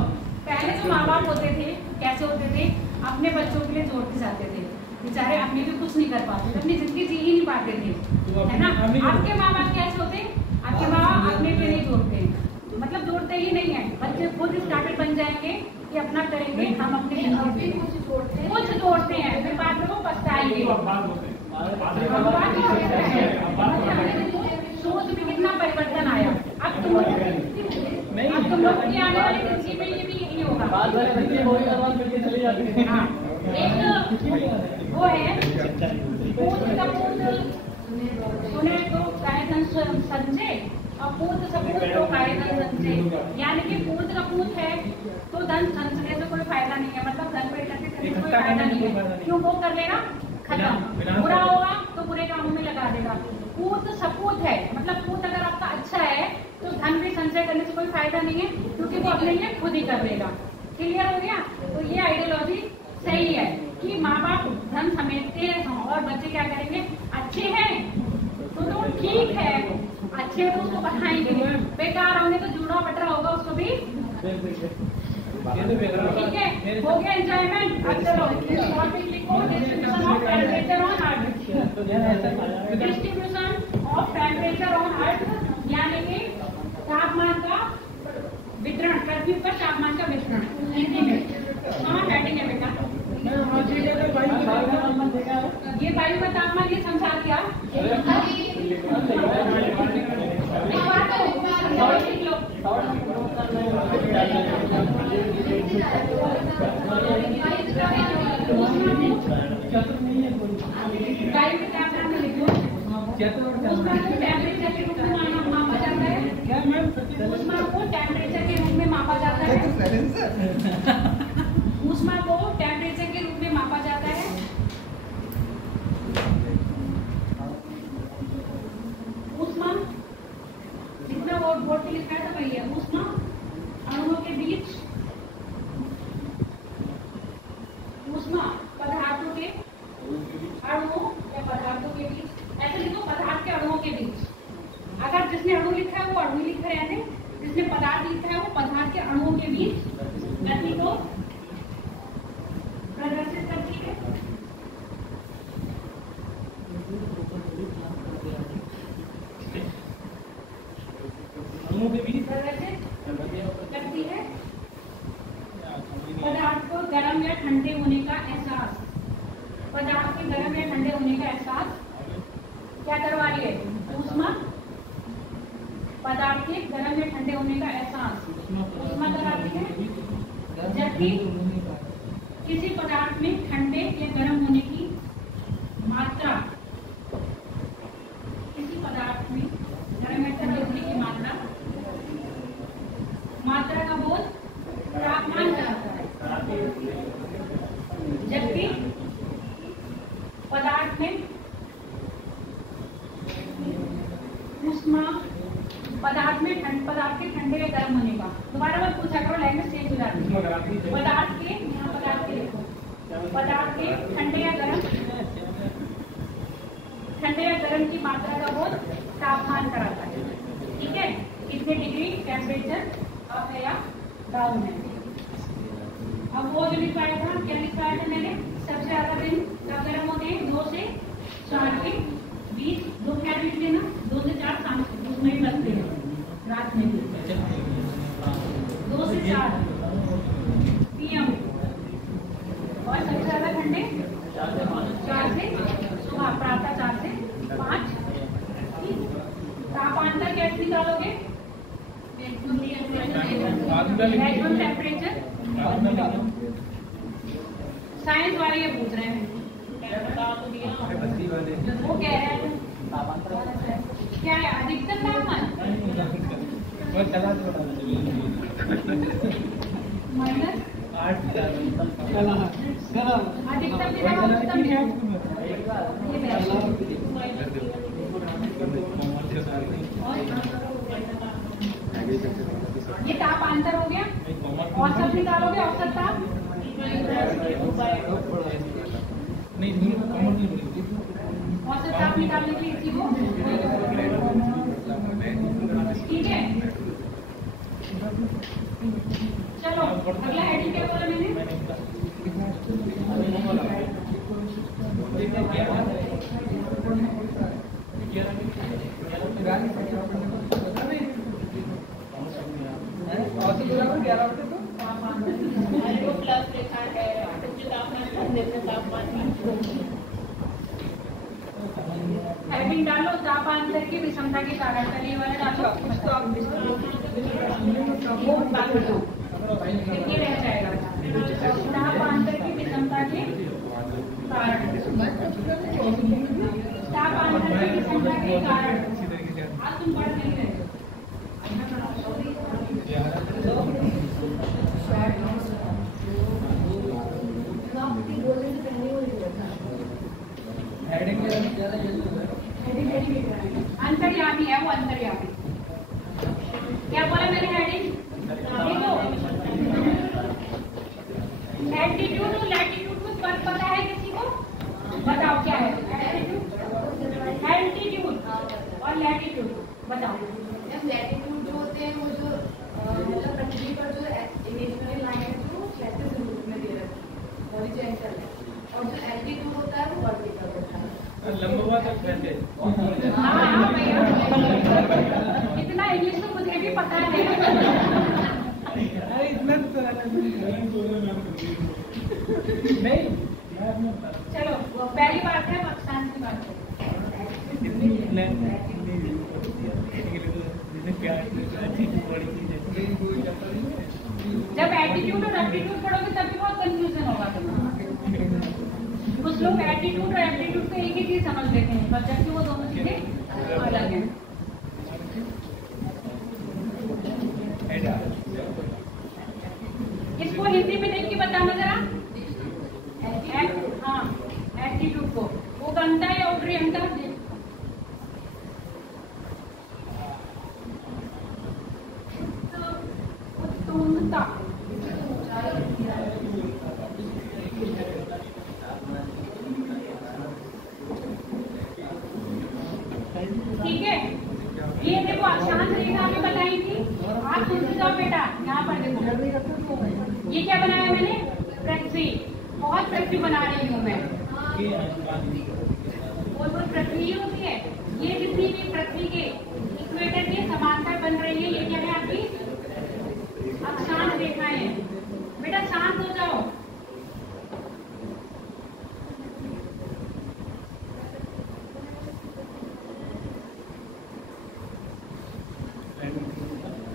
पहले जो माँ बाप होते थे कैसे होते थे? अपने बच्चों के लिए जोड़ते जाते थे, बेचारे अपने भी कुछ नहीं कर पाते थे, अपनी जिंदगी जी ही नहीं पाते थे, है ना। आपके माँ बाप कैसे होते? आपके माँ बाप अपने लिए नहीं जोड़ते, मतलब जोड़ते ही नहीं है, बच्चे खुद स्टार्टेड बन जाएंगे कि अपना करेंगे, हम अपने कुछ जोड़ते हैं, फिर बाद में वो पछताएंगे। सोच में कितना परिवर्तन आया। अब तुम लोग की आने वाली जिंदगी में ये भी यही होगा। हाँ, एक वो है पूत कपूत सुने तो कायधन संजय, और पूत सपूत तो कायधन संजय, यानी कि पूत कपूत है तो धन संचय से कोई फायदा नहीं है, मतलब धन को इकट्ठे करने से कोई फायदा नहीं है, क्यों? वो कर लेगा खत्म, बुरा होगा तो बुरे कामों में लगा देगा। पूत सपूत है, मतलब पूत अगर आपका अच्छा है तो धन भी संचय करने से कोई फायदा नहीं है, क्योंकि वो अपने लिए खुद ही कर लेगा। क्लियर हो गया? तो ये आइडियोलॉजी सही है कि माँ बाप धन समेटते हैं और बच्चे क्या करेंगे? अच्छे हैं तो ठीक है, अच्छे तो उसको बढ़ाएंगे, बेकार होंगे तो जूड़ा बटरा होगा उसको भी, ठीक है। हो गया एंजॉयमेंट। अब चलो टॉपिक लिखो, distribution of temperature on earth. Distribution of temperature on earth, यानी कि तापमान का वितरण, पृथ्वी पर तापमान का वितरण हिंदी में। हाँ बैटिंग है बेटा, ये वायु का तापमान ये समझा दिया। टेम्परेचर के रूप में मापा जाता है, ऊष्मा को टेम्परेचर के रूप में मापा जाता है, ऊष्मा को टेम्परेचर के रूप में मापा जाता है। लिखा रहने, जिसमें पदार्थ लिखा है वो पदार्थ के अणुओं के बीच गति को प्रदर्शित करती है। अणुओं के बीच प्रदर्शित करती है। पदार्थ को गर्म या ठंडे होने का एहसास, पदार्थ के गर्म या ठंडे होने का एहसास क्या करवा रही है? ऊष्मा। पदार्थ के गर्म या ठंडे होने का एहसास ऊष्मा कराती है। जबकि किसी पदार्थ में ठंडे या गर्म होने की मात्रा, किसी पदार्थ में गर्म या ठंडे होने की मात्रा का बोध तापमान कराता है। जबकि पदार्थ में ऊष्मा, पदार्थ के ठंडे या गर्म होने का, दोबारा मत पूछा करो, लैंग्वेज चेंज हो जाती है। पदार्थ के, यहाँ पदार्थ के लिखो, पदार्थ के ठंडे या गर्म की मात्रा का बोध तापमान कराता है। ठीक है, कितने डिग्री टेम्परेचर अप है या डाउन है। अब वो जो लिखवाया था, क्या लिखवाया था मैंने? सबसे ज्यादा दिन कब गर्म होते हैं? 2 से 4 के बीच। 2 क्या बीच लेना? 2 से 4 शाम उसमें ही लगते हैं, रात में भी। 2 से 4 PM। और सबसे ज्यादा ठंडे 4 से सुबह, प्रातः 4 से 5। तापांतर कैसे निकालोगे? Maximum temperature. साइंस वाले ये पूछ रहे हैं, वो कह रहे हैं क्या है अधिकतम तापमान माइनस अधिकतम ये तापांतर हो गया। औसत निकालोगे, औसत ताप औसत ताप निकालने के लिए इसी को, ठीक है। चलो अगला हेडिंग क्या बोला मैंने? हेडिंग डालो, तापांतर की विषमता के कारण। पहले वाला डालो, ये रह जाएगा तापांतर की विषमता के कारण। तापांतर की विषमता के कारण आज तुम पढ़ नहीं रहे। अंतर्यामी है वो, अंतर्यामी। क्या बोला मैंने हेडिंग? देखो, एल्टीट्यूड और लैटीट्यूड में फर्क पता है किसी को? बताओ क्या है एल्टीट्यूड और लैटीट्यूड? बताओ। लैटिट्यूड जो होते हैं वो जो मतलब पृथ्वी पर जो इमेजिनरी लाइन है जो क्षैतिज रूप में दे रखी है, हॉरिजॉन्टल है, और जो एल्टीट्यूड होता है वो वर्टिकल होता है। लंबवत और क्षैतिज। हाँ भैया, इतना इंग्लिश तो मुझे भी पता है। इतना तो नहीं। चलो पहली बात है पक्षांश की बात है। जब एटीट्यूड और एप्टीट्यूड पढ़ोगे तभी बहुत कंफ्यूजन होगा तुम्हें। कुछ लोग एटीट्यूड और एप्टीट्यूड को एक ही चीज समझ लेते हैं, पर जबकि वो दोनों चीजें अलग हैं। इसको हिंदी में देख के बताना जरा। हाँ, एटीट्यूड को वो गंता या उड्रियंता ठीक है। ये देखो अक्षांश रेखा हमें बताई थी, आप सुन जाओ बेटा। यहाँ पर देखो ये क्या बनाया मैंने, पृथ्वी। बहुत पृथ्वी बना रही हूँ मैं, बहुत पृथ्वी ही होती है। ये जितनी भी पृथ्वी के इक्वेटर की समानता बन रही है, ये क्या है आपकी अक्षांश रेखाएं हैं। बेटा शांत हो जाओ।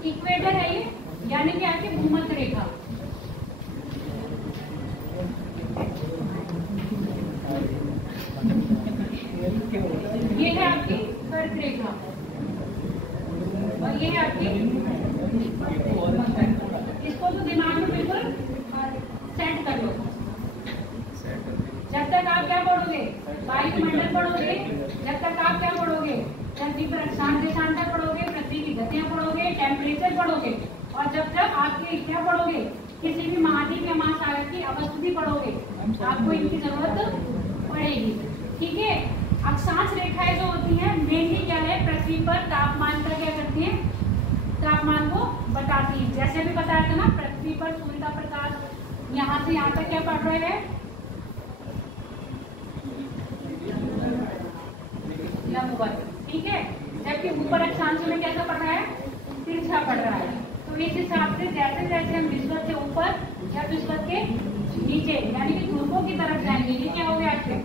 इक्वेटर है ये, यानी कि आपकी भूमध्य रेखा। ये है आपकी कर्क रेखा और ये है आपकी, इसको तो दिमाग में बिल्कुल सेट कर लो। जब तक आप क्या पढ़ोगे, वायुमंडल पढ़ोगे, जब तक आप क्या पढ़ोगे, धरती पर अक्षांश देशांतर पढ़ोगे, पृथ्वी की गतियां पढ़ोगे, टेम्परेचर पढ़ोगे, और जब तक आपके क्या पढ़ोगे, किसी भी महाद्वीप या महासागर की अवस्थिति पढ़ोगे, आपको इनकी जरूरत पड़ेगी। ठीक है। अक्षांश रेखाएं जो होती हैं मेनली क्या है, पृथ्वी पर तापमान का क्या करती हैं, तापमान को बताती है। जैसे भी बताया था ना, पृथ्वी पर सूर्य का प्रकाश यहाँ से यहाँ तक क्या पड़ रहा है, लंबवत। ठीक है। जबकि ऊपर अक्षांश में कैसा पड़ रहा है, तिरछा पड़ रहा है। तो इस हिसाब से जैसे जैसे हम विषुवत के ऊपर या विषुवत के नीचे यानी कि ध्रुवों की तरफ जाएंगे, ये क्या हो गया आपके,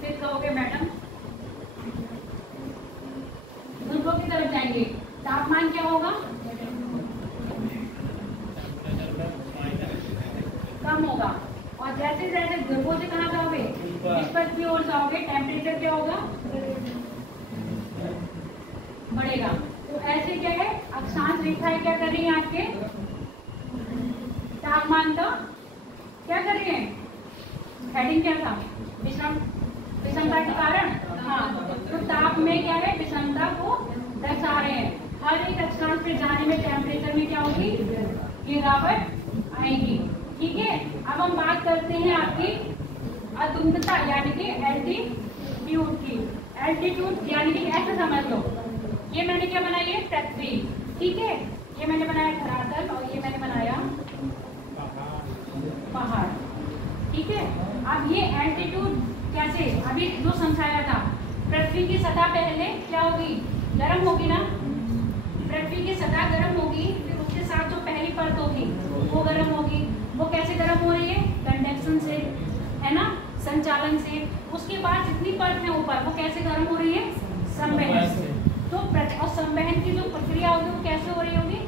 फिर कहोगे मैडम ध्रुवों की तरफ जाएंगे, तापमान क्या होगा, कम होगा। और जैसे जैसे ध्रुवों से कहाँ जाओगे, विषुवत की ओर जाओगे, टेम्परेचर क्या होगा, बढ़ेगा। तो ऐसे क्या है, अक्षांश रेखाएं क्या कर रही है, आपके तापमान का क्या कर रही है, हेडिंग क्या था, विषमता के कारण। हाँ, तो ताप में क्या है, विषमता को दर्शा रहे हैं। हर एक अक्षांश पे जाने में टेम्परेचर में क्या होगी, गिरावट आएगी। ठीक है। अब हम बात करते हैं आपकी अतुंगता यानी कि एल्टीट्यूड की। एल्टीट्यूड यानी कि ऐसे समझ लो, ये मैंने क्या बनाई है, पृथ्वी। ठीक है। ये मैंने बनाया धरातल और ये मैंने बनाया पहाड़। ठीक है। अब ये एल्टीट्यूड कैसे, अभी जो समझाया था, पृथ्वी की सतह पहले क्या होगी, गर्म होगी ना, पृथ्वी की सतह गर्म होगी, फिर उसके साथ जो पहली परत होगी वो गर्म होगी। वो कैसे गर्म हो रही है, कंडक्शन से, है ना, संचालन से। उसके बाद जितनी परत है ऊपर वो कैसे गर्म हो रही है, संवहन से। तो और संवहन की जो प्रक्रिया होगी वो कैसे हो रही होगी,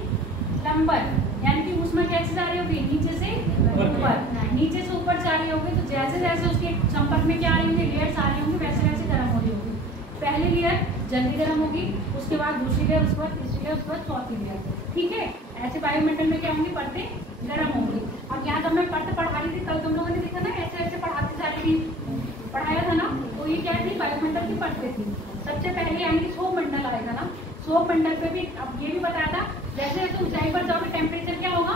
लंबवत, यानी कि उसमें कैसे जा रही होगी, नीचे से ऊपर, नीचे से ऊपर जा रही होगी। तो जैसे जैसे उसके संपर्क में क्या आ रही होंगी, लेयर्स आ रही होंगी, वैसे वैसे गर्म हो रही होगी। पहली लेयर जल्दी गर्म होगी, उसके बाद दूसरी लेयर, उसके बाद तीसरी लेयर, उसके बाद चौथी लेयर। ठीक है। ऐसे वायुमंडल में क्या होंगी, परतें गर्म होंगी। अब यहाँ जब मैं परत पढ़ा रही थी, कल तुम लोगों ने देखा ना, ऐसे ऐसे पढ़ाती जा रही थी, पढ़ाया था ना। तो ये क्या थी, वायुमंडल की परतें थी। सबसे पहले यानी कि क्षोभ मंडल आएगा ना, क्षोभ मंडल पे भी अब ये भी बताया था, जैसे जैसे ऊंचाई पर जाओगे टेम्परेचर क्या होगा,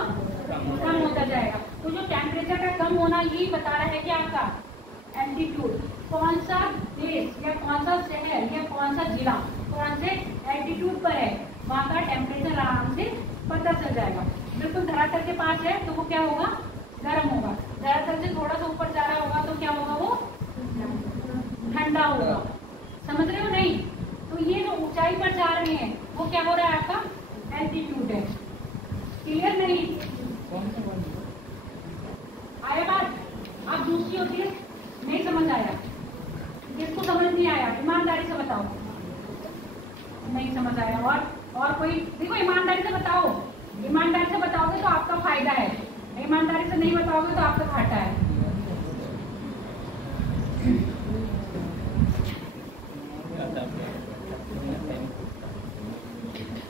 कम होता जाएगा। तो जो टेम्परेचर का कम होना यही बता रहा है कि आपका एल्टीट्यूड, कौन सा देश या कौन सा शहर या कौन सा जिला कौन से एल्टीट्यूड पर है, वहाँ का टेम्परेचर आराम से पता चल जाएगा। बिल्कुल धरातल के पास है तो वो क्या होगा, गर्म होगा। धरातल से थोड़ा सा ऊपर जा रहा होगा तो क्या होगा, वो ठंडा होगा। समझ रहे हो नहीं? तो ये जो ऊंचाई पर जा रहे हैं वो क्या हो रहा है, आपका एल्टीट्यूड है। क्लियर नहीं आया बात? अब दूसरी होती है, नहीं समझ आया, किसको समझ नहीं आया, ईमानदारी से बताओ। नहीं समझ आया? और कोई, देखो ईमानदारी से बताओ, ईमानदारी से बताओगे तो आपका फायदा है, ईमानदारी से नहीं बताओगे तो आपका घाटा है।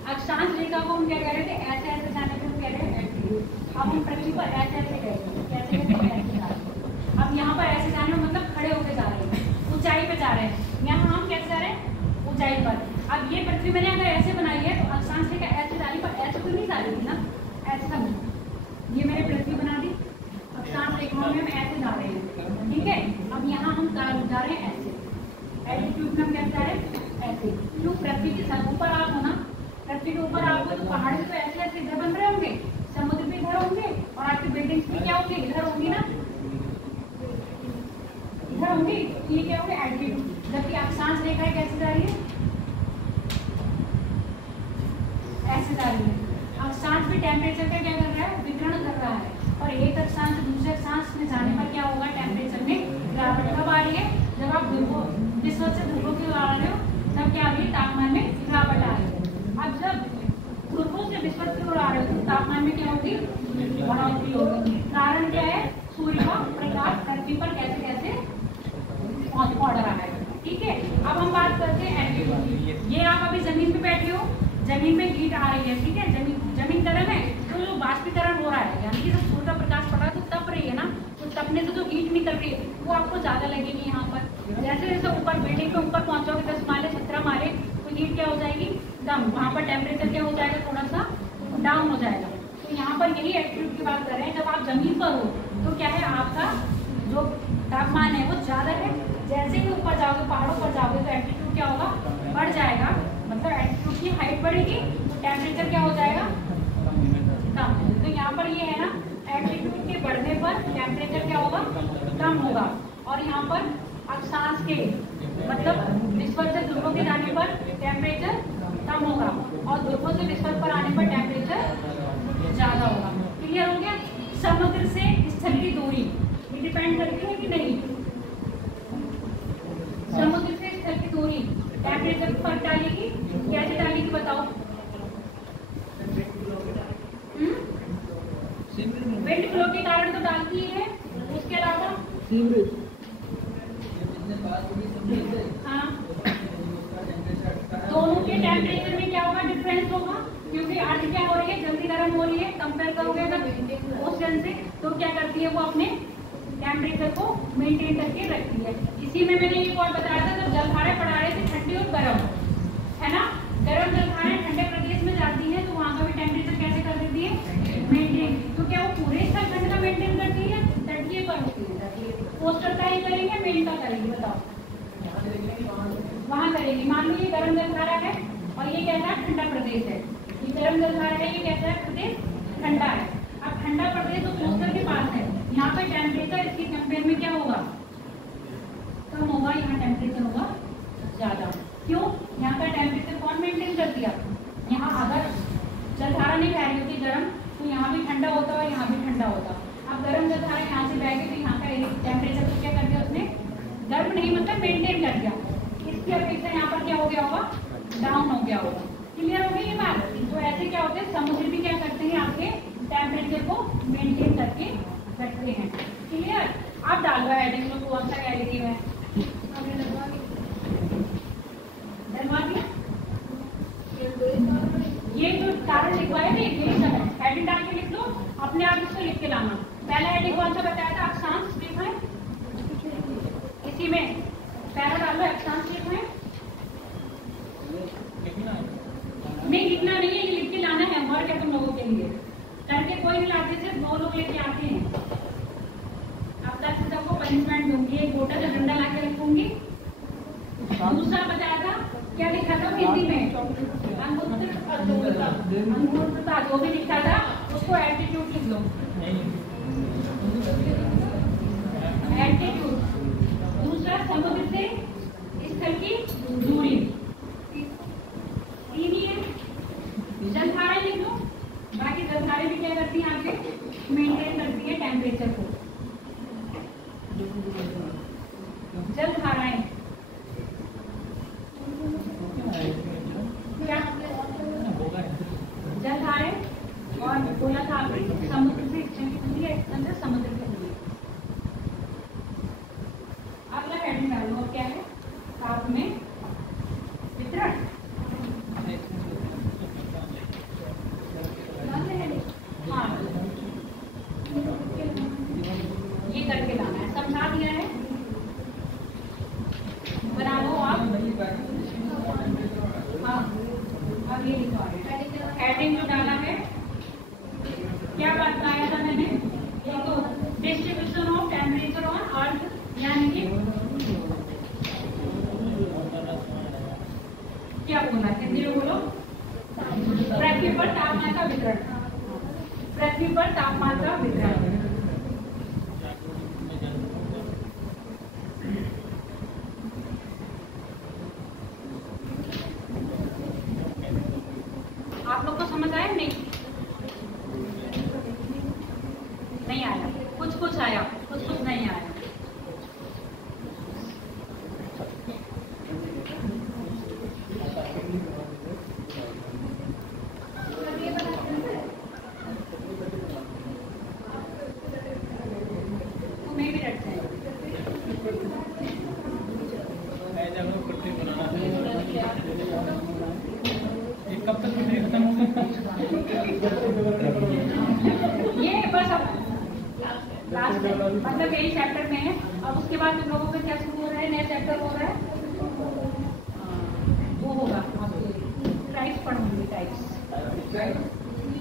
अक्षांश रेखा को हम क्या कह रहे थे, ऐसे ऐसे जाने को हम कह रहे हैं एल्टीट्यूड। अब हम पृथ्वी पर ऐसे ऐसे गए, कैसे कैसे ऐसे जा रहे हैं। अब यहाँ पर ऐसे जाने मतलब खड़े होकर जा रहे हैं, ऊंचाई पे जा रहे हैं। यहाँ हम कैसे जा रहे हैं, ऊंचाई पर। अब ये पृथ्वी मैंने अगर ऐसे बनाई है तो अक्षांश रेखा ऐसे जा रही, पर ऐसे तो नहीं जा रही थी ना, ऐसे समझ। ये मैंने पृथ्वी बना दी, अक्षांश रेखाओं में हम ऐसे जा रहे हैं। ठीक है। अब यहाँ हम जा रहे हैं ऐसे, एल्टीट्यूड में कैसा है ऐसे, क्यों पृथ्वी के सर ऊपर आप हो ना, पृथ्वी के ऊपर आप हो तो पहाड़ तो ऐसे ऐसे इधर बन रहे होंगे, समुद्र भी इधर होंगे और आपकी बिल्डिंग्स भी क्या होंगी इधर होंगी ना, इधर होंगी। ये क्या होंगे एल्टीट्यूड। जबकि अक्षांश रेखा कैसे जा रही है, ऐसे जा रही है। अक्षांश भी टेम्परेचर का क्या कर रहा है, वितरण कर रहा है। और एक अक्षांश से दूसरे अक्षांश में जाने पर क्या होगा, टेम्परेचर में गिरावट कब आ रही है, जब आप विश्व से ध्रुवों की ओर आ रहे हो तब क्या आ रही है, तापमान में गिरावट आ रही है। अब जब ध्रुवों से विश्व की ओर आ रहे हो तो तापमान में क्या होगी, बढ़ोतरी होगी। कारण क्या है, सूर्य का प्रकाश धरती पर कैसे कैसे पड़ रहा है। ठीक है, अब हम बात करते हैं एल्टीट्यूड की। ये आप अभी जमीन पे बैठे हो, जमीन में हीट आ रही है, ठीक है, जमीन गर्म है तो जो बाष्पीकरण हो रहा है, यानी कि जब सूर्य का प्रकाश पड़ रहा है तो तप रही है ना, तो तपने से जो हीट निकल रही है वो आपको ज्यादा लगेगी यहाँ पर। जैसे जैसे ऊपर बिल्डिंग पे ऊपर पहुंचोगे 10 माले 17 माले तो हीट क्या हो जाएगी कम, वहाँ पर टेम्परेचर क्या हो जाएगा, थोड़ा सा डाउन हो जाएगा। तो यहाँ पर यही एल्टीट्यूड की बात कर रहे हैं। जब आप जमीन पर हो तो क्या है, आपका जो तापमान है वो ज्यादा है। जैसे ही ऊपर जाओगे, पहाड़ों पर जाओगे तो एल्टीट्यूड क्या होगा, बढ़ जाएगा। मतलब एल्टीट्यूड की हाइट बढ़ेगी तो टेम्परेचर क्या हो जाएगा, कम। तो यहाँ पर ये है ना, एल्टीट्यूड के बढ़ने पर टेम्परेचर क्या होगा, कम होगा। और यहाँ पर अक्षांश के मतलब विश्व से ध्रुवों के जाने पर टेम्परेचर कम होगा और ध्रुवों से विश्व पर आने पर टेम्परेचर ज्यादा होगा। क्लियर हो गया। समुद्र से स्थल की दूरी ये डिपेंड करती है कि नहीं, समुद्र से स्थल की दूरी टेम्परेचर पर फर्क डालेगी। कैसे डालेगी बताओ, विंड फ्लो के कारण तो डालती है, उसके अलावा हाँ, दोनों के टेम्परेचर में क्या होगा, डिफरेंस होगा। क्योंकि अर्थ क्या हो रही है, जल्दी गर्म हो रही है, कंपेयर करोगे अगर ओशन से तो क्या करती है, वो अपने टेम्परेचर को मेंटेन करके रखती है। इसी में मैंने एक और बताया था, जब जलधाराएं पड़ा रहे थे ठंडी और गर्म, है ना, गर्म जलधाराएं ठंडे प्रदेश में जाती है तो वहाँ का भी टेम्परेचर कैसे कर देती है, मेंटेन। तो क्या वो पूरे स्थलखंड का मेंटेन करती है, तटीय पर होती है, कोस्टल का ही करेंगे, मेन का करेंगे, बताओ वहाँ करेंगे। मान लो ये गर्म जलधारा है और ये कैसा है, ठंडा प्रदेश है। ये गर्म जलधारा है, ये कैसा है, प्रदेश ठंडा है। अब ठंडा प्रदेश तो कोस्टल के पास है, यहाँ पे टेम्परेचर इसके कंपेयर में क्या होगा, कम होगा, यहाँ टेम्परेचर होगा ज्यादा। क्यों, यहाँ का टेम्परेचर कौन मेंटेन कर दिया, यहाँ अगर जलधारा नहीं बह रही होती गर्म तो यहाँ भी ठंडा होता और यहाँ भी ठंडा होता। अब गर्म जलधारा यहाँ से बह गई तो यहाँ का टेम्परेचर को क्या कर दिया उसने, गर्म नहीं मतलब मेंटेन कर दिया। इसकी अपेक्षा यहाँ पर क्या हो गया होगा, डाउन हो गया होगा। क्लियर हो गई ये बात। तो ऐसे क्या होते हैं, समुद्र भी क्या करते हैं, आपके टेम्परेचर को मेंटेन करके रखते हैं। क्लियर। आप डाल रहा है एडिंग में कौन सा एडिटिव है, डलवा दिया। ये जो कारण लिखवाया थे यही सब है, हेडिंग डाल के लिख लो, अपने आप इसको लिख के लाना। पहला हेडिंग कौन सा बताया था, अक्षांश रेखाएं, इसी में पहला डाल लो अक्षांश रेखाएं। नहीं लिखना नहीं है, ये लिख के लाना है, वर्क है तुम लोगों के लिए। लड़के कोई नहीं लाते, सिर्फ 2 लोग लेके आते हैं। अब तक से सबको पनिशमेंट दूंगी, एक गोटा का डंडा ला के रखूंगी। दूसरा बताया था, क्या लिखा था हिंदी में, अंगूरता जो भी लिखा था उसको एल्टीट्यूड लिख लो, एल्टीट्यूड। दूसरा समुद्र से स्थल की दूरी, तीन ही है। जलधाराएं लिख लो, बाकी जलधाराएं भी क्या करती हैं, आगे मेंटेन करती है टेम्परेचर को। जलधाराएं क्या, जलधाराएं और बोला था आपने समुद्र से स्थल की दूरी है, स्थल से समुद्र की दूरी। उसके बाद तुम लोगों का क्या शुरू हो रहा है, नया चैप्टर हो रहा है, वो होगा आपके ट्राइब्स पढ़ूंगी, टाइप्स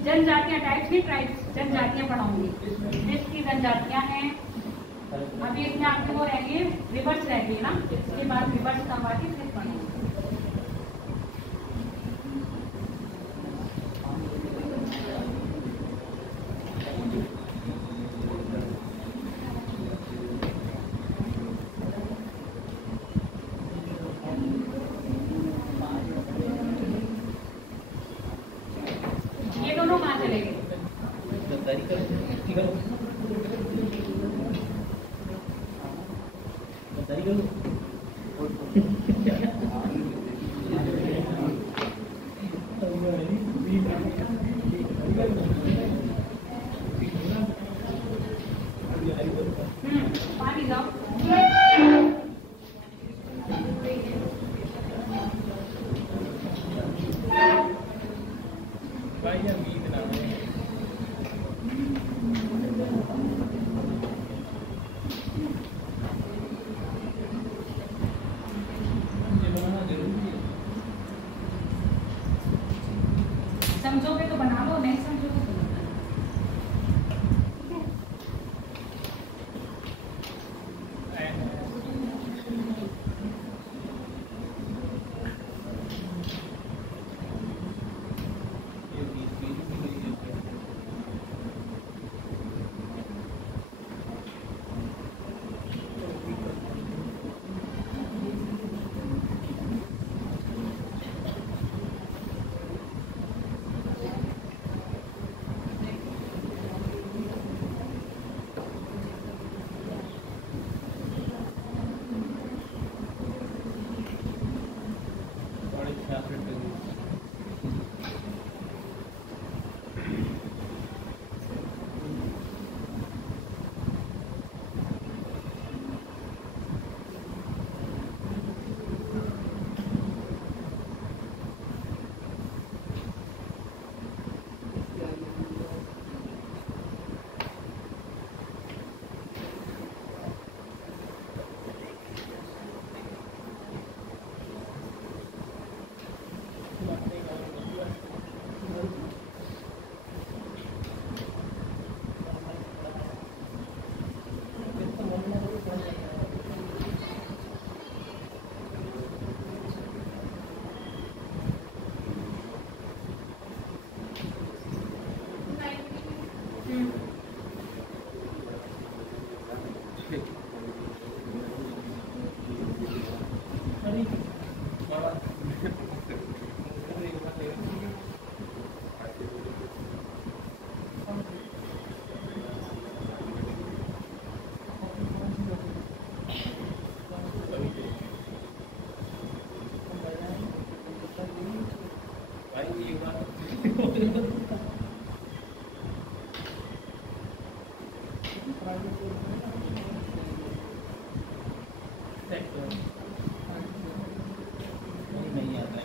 जनजातियां, टाइप्स ही ट्राइब्स जनजातियां पढ़ाऊंगी। जिसकी जनजातियां हैं अभी इसमें आपके वो रहेंगे, रिवर्स रहेंगे ना, इसके बाद रिवर्स करवा के फिर पढ़ूंगी। ये दोनों कहाँ चले गए? पानी जाओ। समझोगे तो बना लो, नहीं समझोगे तो मत नहीं आता है।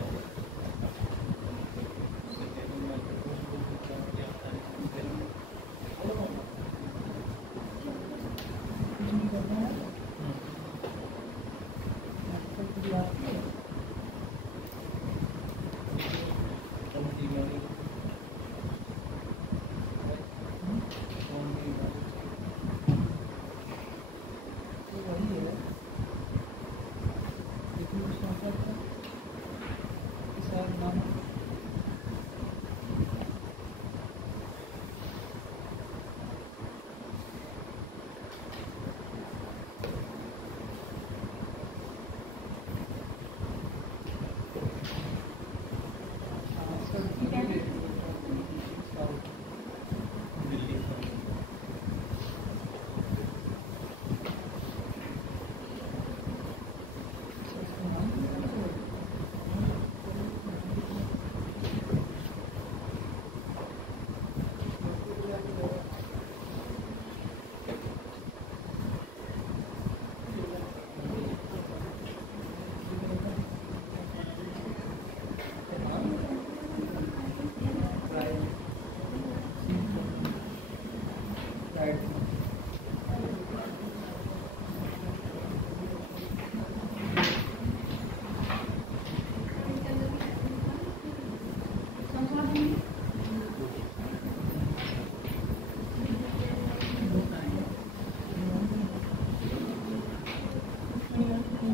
हो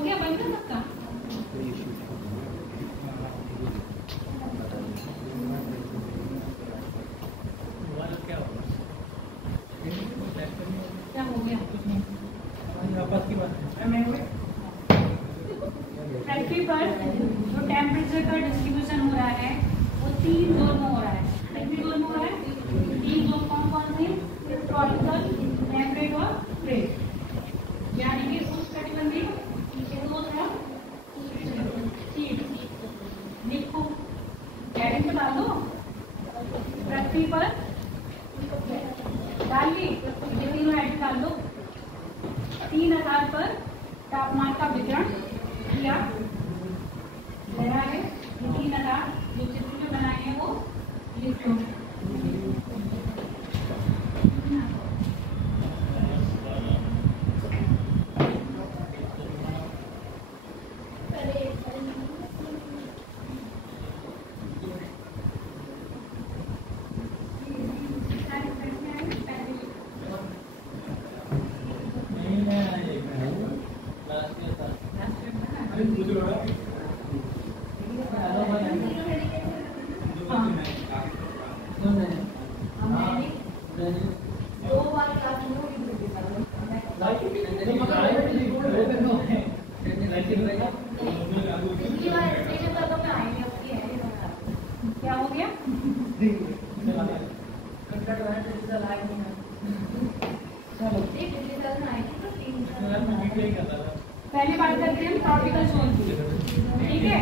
गया, बन गया सबका? क्या हो गया? आपस की बात पृथ्वी पर जो टेम्परेचर का डिस्ट्रीब्यूशन हो रहा है वो 3 जोन में हो रहा है। कितने जोन में हो रहा है? 3 जोन। कौन कौन से? ट्रॉपिकल, टेम्परेट और प्लेट। यानी कि उष्णकटिबंधीय, लिखो, हेडिंग पे डाल दो। पृथ्वी पर डालिए, ये तीनों हेडिंग डाल दो। 3 आधार पर तापमान का वितरण किया गया है। ये 3 आधार जो चित्र में बनाए हैं वो लिख दो। दो बार क्लास में पिछली बार स्टेशन पर तो मैं आई नहीं, अब की है नहीं बना। क्या हो गया? चलो पिछले साल में आई थी तो 3 साल। पहली बात करते हैं ट्रॉपिकल जोन की, ठीक है?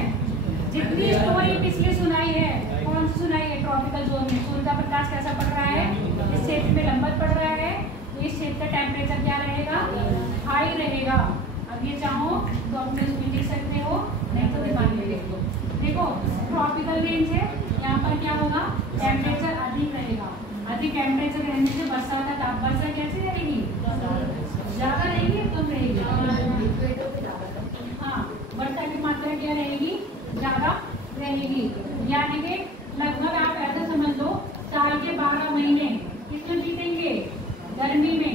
जितनी स्टोरी पिछली सुनाई है, कौन सी सुनाई है? ट्रॉपिकल जोन में सूर्य का प्रकाश कैसा पड़ रहा है? इस क्षेत्र में लंबवत पड़ रहा है। इस क्षेत्र का टेम्परेचर क्या रहेगा? हाई रहेगा। अब ये चाहो तो अपने उसमें लिख सकते हो, नहीं तो दिमाग में लिख दो। देखो, ट्रॉपिकल रेंज है, यहाँ पर क्या होगा? टेम्परेचर अधिक रहेगा। अधिक टेम्परेचर रहने से वर्षा का वर्षा कैसी रहेगी? ज्यादा रहेगी, कम रहेगी? हाँ, वर्षा की मात्रा क्या रहेगी? ज्यादा रहेगी। यानी कि लगभग आप ऐसा समझ लो, साल के 12 महीने कितने बीतेंगे? गर्मी में।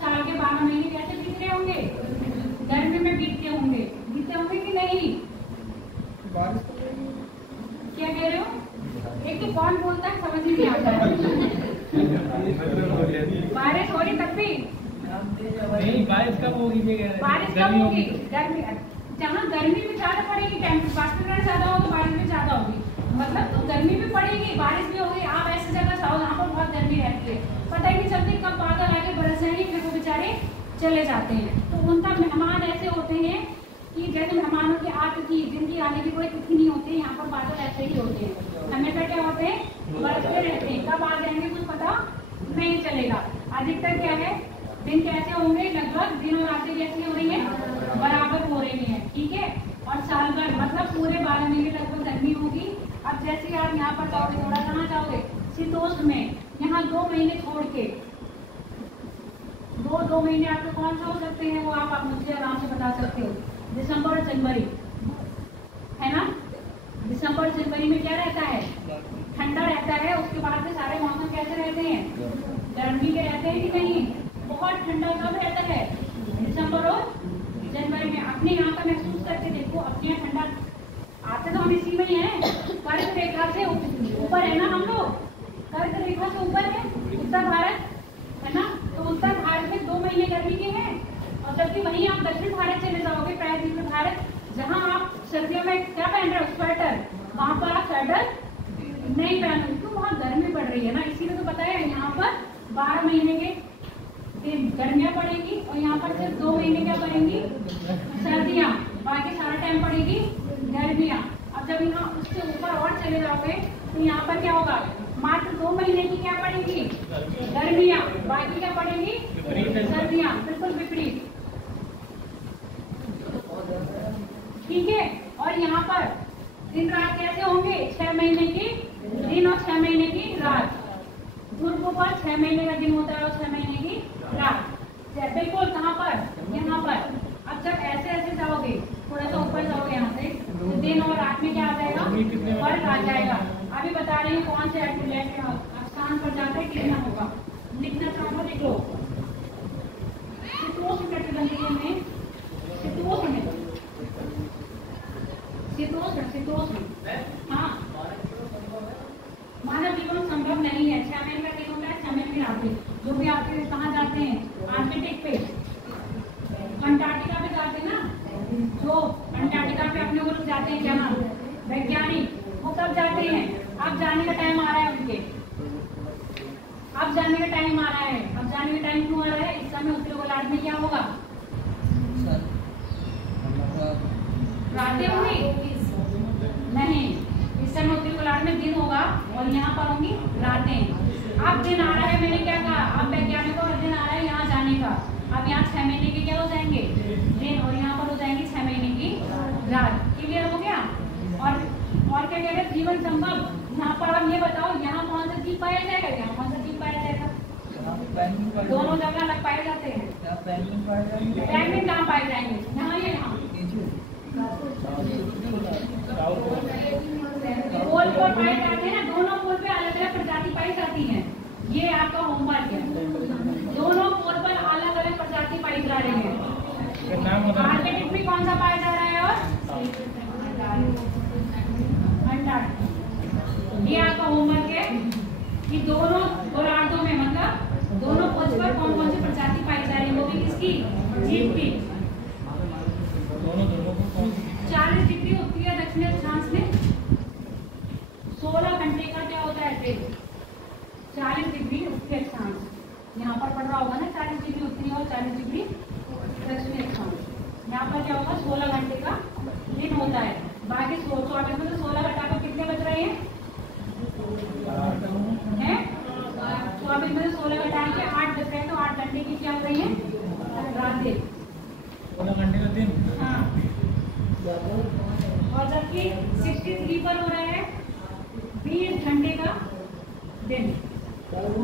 साल के 12 महीने कैसे बीत रहे होंगे? गर्मी में बीतते होंगे। बीतते होंगे कि नहीं? क्या कह रहे हो? एक तो कौन बोलता है समझ ही नहीं आता है। बारिश हो रही तब भी नहीं, बारिश कब होगी? बारिश कब होगी? गर्मी, जहाँ गर्मी में ज्यादा पड़ेगी, वाष्पीकरण ज्यादा हो तो बारिश भी ज्यादा होगी। मतलब तो गर्मी भी पड़ेगी, बारिश भी होगी। आप ऐसी जगह जाओ जहाँ पर बहुत गर्मी रहती है, पता ही नहीं चलती कब बादल आके बरस जाएंगे, फिर वो बेचारे चले जाते हैं। तो उनका मेहमान ऐसे होते हैं कि जैसे मेहमानों की आतिथ्य, जिनकी आने की कोई तिथि नहीं होती, यहाँ पर बादल ऐसे ही होते हैं, हमेशा क्या होते हैं? बरसते रहते हैं। कब आ जाएंगे कुछ पता नहीं चलेगा। अधिकतर क्या है, दिन कैसे होंगे? लगभग दिन और रातें कैसी हो रही है? बराबर हो रही है, ठीक है? और साल भर मतलब पूरे 12 महीने लगभग गर्मी होगी। अब जैसे आप यहाँ पर जाओगे, थोड़ा कहाँ जाओगे? शीतोष्ण में। यहाँ 2 महीने छोड़ के दो महीने आपको कौन सा हो सकते हैं? वो आप मुझे आराम से बता सकते हो। दिसंबर और जनवरी, है ना? दिसंबर जनवरी में क्या रहता है? ठंडा रहता है। उसके बाद में सारे मौसम कैसे रहते हैं? गर्मी के रहते हैं कि नहीं? बहुत ठंडा कब रहता है? दिसंबर और जनवरी में। अपने यहाँ का महसूस करके देखो, अपने यहाँ ठंडा आते तो हम इसी में ही हैं। कर्क रेखा से ऊपर है ना हम लोग? कर्क रेखा से ऊपर है उत्तर भारत, है ना? तो उत्तर भारत में 2 महीने गर्मी के हैं, और जबकि वहीं आप दक्षिण भारत चले जाओगे, प्रायद्वीपीय भारत, जहाँ आप सर्दियों में क्या पहन रहे हो? स्वेटर। वहाँ पर आप स्वेटर नहीं पहनोगे क्यों? वहाँ गर्मी पड़ रही है ना। इसीलिए तो पता है यहाँ पर 12 महीने के गर्मियाँ पड़ेगी, और यहाँ पर सिर्फ 2 महीने क्या पड़ेंगी? सर्दियाँ। बाकी सारा टाइम पड़ेगी गर्मियाँ। अब जब यहाँ उससे ऊपर और चले जाओगे तो यहाँ पर क्या होगा? मात्र 2 महीने की क्या पड़ेगी? गर्मियाँ। बाकी क्या पड़ेगी? सर्दियाँ। बिल्कुल विपरीत, ठीक है? और यहाँ पर दिन रात कैसे होंगे? 6 महीने की दिन और 6 महीने की रात। ध्रुव पर 6 महीने का दिन होता है और 6 महीने की रात। बिल्कुल कहाँ पर? यहाँ पर। अब जब ऐसे ऐसे जाओगे, थोड़ा सा ऊपर जाओगे यहाँ से, तो दिन और रात में क्या आ जाएगा, फर्क आ जाएगा। अभी बता रही हूँ कौन से स्थान पर जाकर कितना होगा। लिखना चाहो लिख लो। शीतोष्ण कटिबंधीय में शीतोष्ण हाँ, मानव जीवन संभव नहीं है। 6 महीने का दिन होता है, 6 महीने आते जो भी आते हैं कहाँ जाते हैं, आर्कटिक पे, अंटार्कटिका पे जाते हैं ना, जो अंटार्कटिका पे अपने लोग जाते हैं जहाँ वैज्ञानिक, वो कब जाते हैं, अब जाने का टाइम आ रहा है उनके, अब जाने का टाइम आ रहा है। अब जाने का टाइम क्यों आ रहा है, इस समय उत्तरी गोलार्ध में क्या होगा, रातें होंगी नहीं, इस समय उत्तरी गोलार्ध में दिन होगा और यहाँ पर होंगी रातें। अब दिन आ रहा है, मैंने क्या कहा, अब वैज्ञानिकों का दिन आ रहा है यहाँ जाने का। अब यहाँ 6 महीने के क्या हो जाएंगे दिन और यहाँ पर हो जाएंगे 6 महीने की रात। क्लियर हो गया। और क्या कह रहे, जीवन संभव। यहाँ पर अब ये बताओ, यहाँ कौन सा जीव पाया जाएगा, यहाँ कौन सा जीव पाया जाएगा, दोनों जगह अलग पाए जाते हैं। पेंगुइन कहाँ पाए जाएंगे, यहाँ या यहाँ, पोल पर पाए जाते हैं ना, दोनों पोल पे अलग अलग प्रजाति पाई जाती है। ये आपका होमवर्क है, दोनों पोल पर अलग अलग प्रजाति पाई जा रही है। आर्कटिक में कौन सा पाया जा रहा है और अंटार्कटिका। ये आपका होमवर्क है कि दोनों गोलार्धों में मतलब दोनों पोल्स पर कौन कौन सी प्रजाति पाई जा रही है, वो भी किसकी, जीव की। 40 डिग्री उत्तरी या दक्षिणी अक्षांश में 16 घंटे का क्या होता है दिन। 40 डिग्री उत्तरी अक्षांश यहाँ पर पड़ रहा होगा ना, 40 डिग्री उत्तरी और 40 डिग्री दक्षिणी अक्षांश। यहाँ पर क्या होगा, 16 घंटे का दिन होता है। बाकी 24 में तो 16 घंटा का कितने बज रहे हैं, 24 में 16 घटा के 8 बज रहे हैं, तो 8 घंटे की क्या हो रही है, रातें, 16 घंटे का दिन। हाँ, और जबकि 63 पर हो रहा है 20 घंटे का दिन,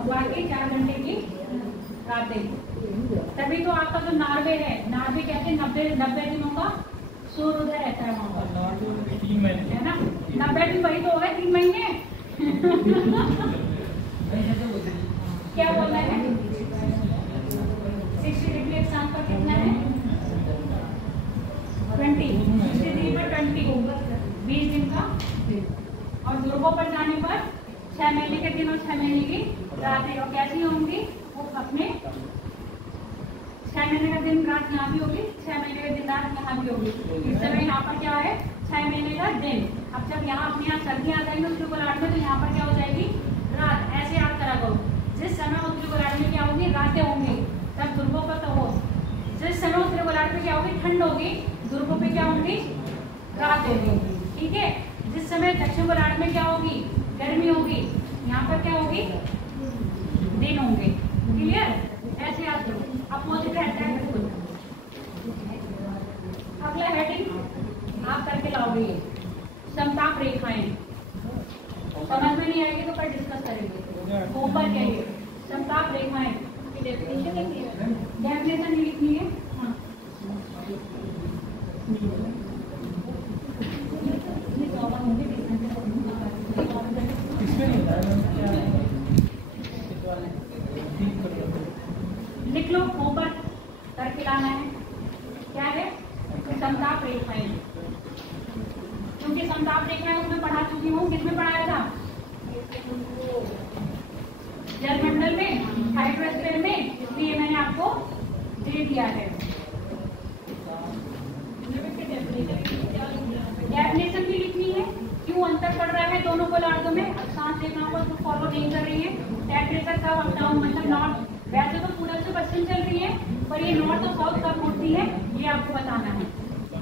बाकी 4 घंटे की रातें। तभी तो आपका जो नॉर्वे है, नॉर्वे कहते हैं 90 दिनों का सूर्योदय रहता है वहाँ पर, 3 महीने है ना। 90 दिन वही तो हो गए, 3 महीने क्या बोल रहे हैं, 60 डिग्री अक्षांश पर कितना है, 20 दिन का। और ध्रुवों पर जाने पर 6 महीने के दिन और 6 महीने की रातें। और कैसी होंगी वो अपने 6 महीने का दिन रात यहाँ भी होगी, 6 महीने का दिन रात यहाँ भी होगी। इस समय यहाँ पर क्या है, 6 महीने का दिन। अब जब यहाँ अपने यहाँ सर्दी आ जाएगी उत्तरी गोलार्ध में, तो यहाँ पर क्या हो जाएगी, रात। ऐसे याद करा करो, जिस समय उत्तरी गोलार्ध में क्या होगी, रातें होंगी, तब ध्रुवों पर तो हो। जिस समय उत्तरी गोलार्ध में क्या होगी, ठंड होगी, ध्रुवों पे क्या होगी, रात होगी। ठीक है। जिस समय दक्षिण गोलार्ध में क्या होगी, गर्मी होगी, यहाँ पर क्या होगी, दिन होंगे। क्लियर। ऐसे याद करो। Opposite attack. अगला हेडिंग आप करके लाओगे, समताप रेखाएं। समझ में नहीं आएगी तो कल डिस्कस करेंगे, होमवर्क है ये। समताप रेखाएं की डेफिनेशन लिखनी है, डेफिनेशन लिखनी है। हाँ, लिख लो, होमवर्क करके लाना है। क्या है, समताप रेखाएं। क्योंकि समताप रेखाएं उसमें पढ़ा चुकी हूँ। किसमें पढ़ाया था, जलमंडल में, हाइड्रोस्फीयर में, इसलिए मैंने आपको दे दिया है। डेफिनेशन भी लिखनी है, क्यों अंतर पड़ रहा है दोनों गोलार्धों में, अक्षांश रेखाओं को फॉलो नहीं कर रही है। टेम्परेचर कब अप डाउन, मतलब नॉर्थ, वैसे तो पूरब से पश्चिम चल रही है, पर ये नॉर्थ और साउथ कब उठती है, ये आपको बताना है।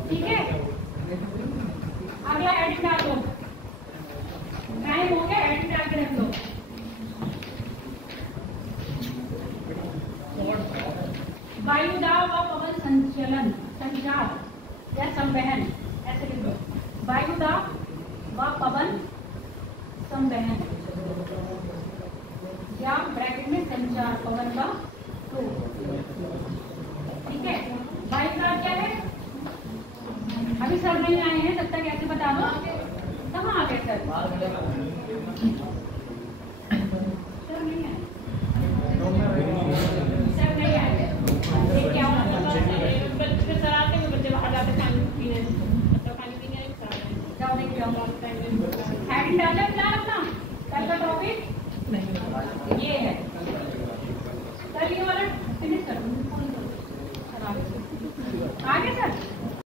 ठीक है। अगला एडिट डाल दो, टाइम हो गया, एडिट डाल के रख लो। वायुदाब व पवन संचलन, संचार या संवहन, ऐसे लिख दो। वायुदाब व पवन संवहन या ब्रैकेट में संचार, पवन का टू। ठीक है। वायुदाब क्या है, अभी सब नहीं आए हैं, तब तक ऐसे बता दो। सर नहीं है, सर नहीं है, ये क्या बच्चे सर आते हैं, बच्चे बाहर जाते पानी पीने, तो पानी पीने जाओ देखिए हम हैंड डाला क्या रखना कल का टॉपिक ये है।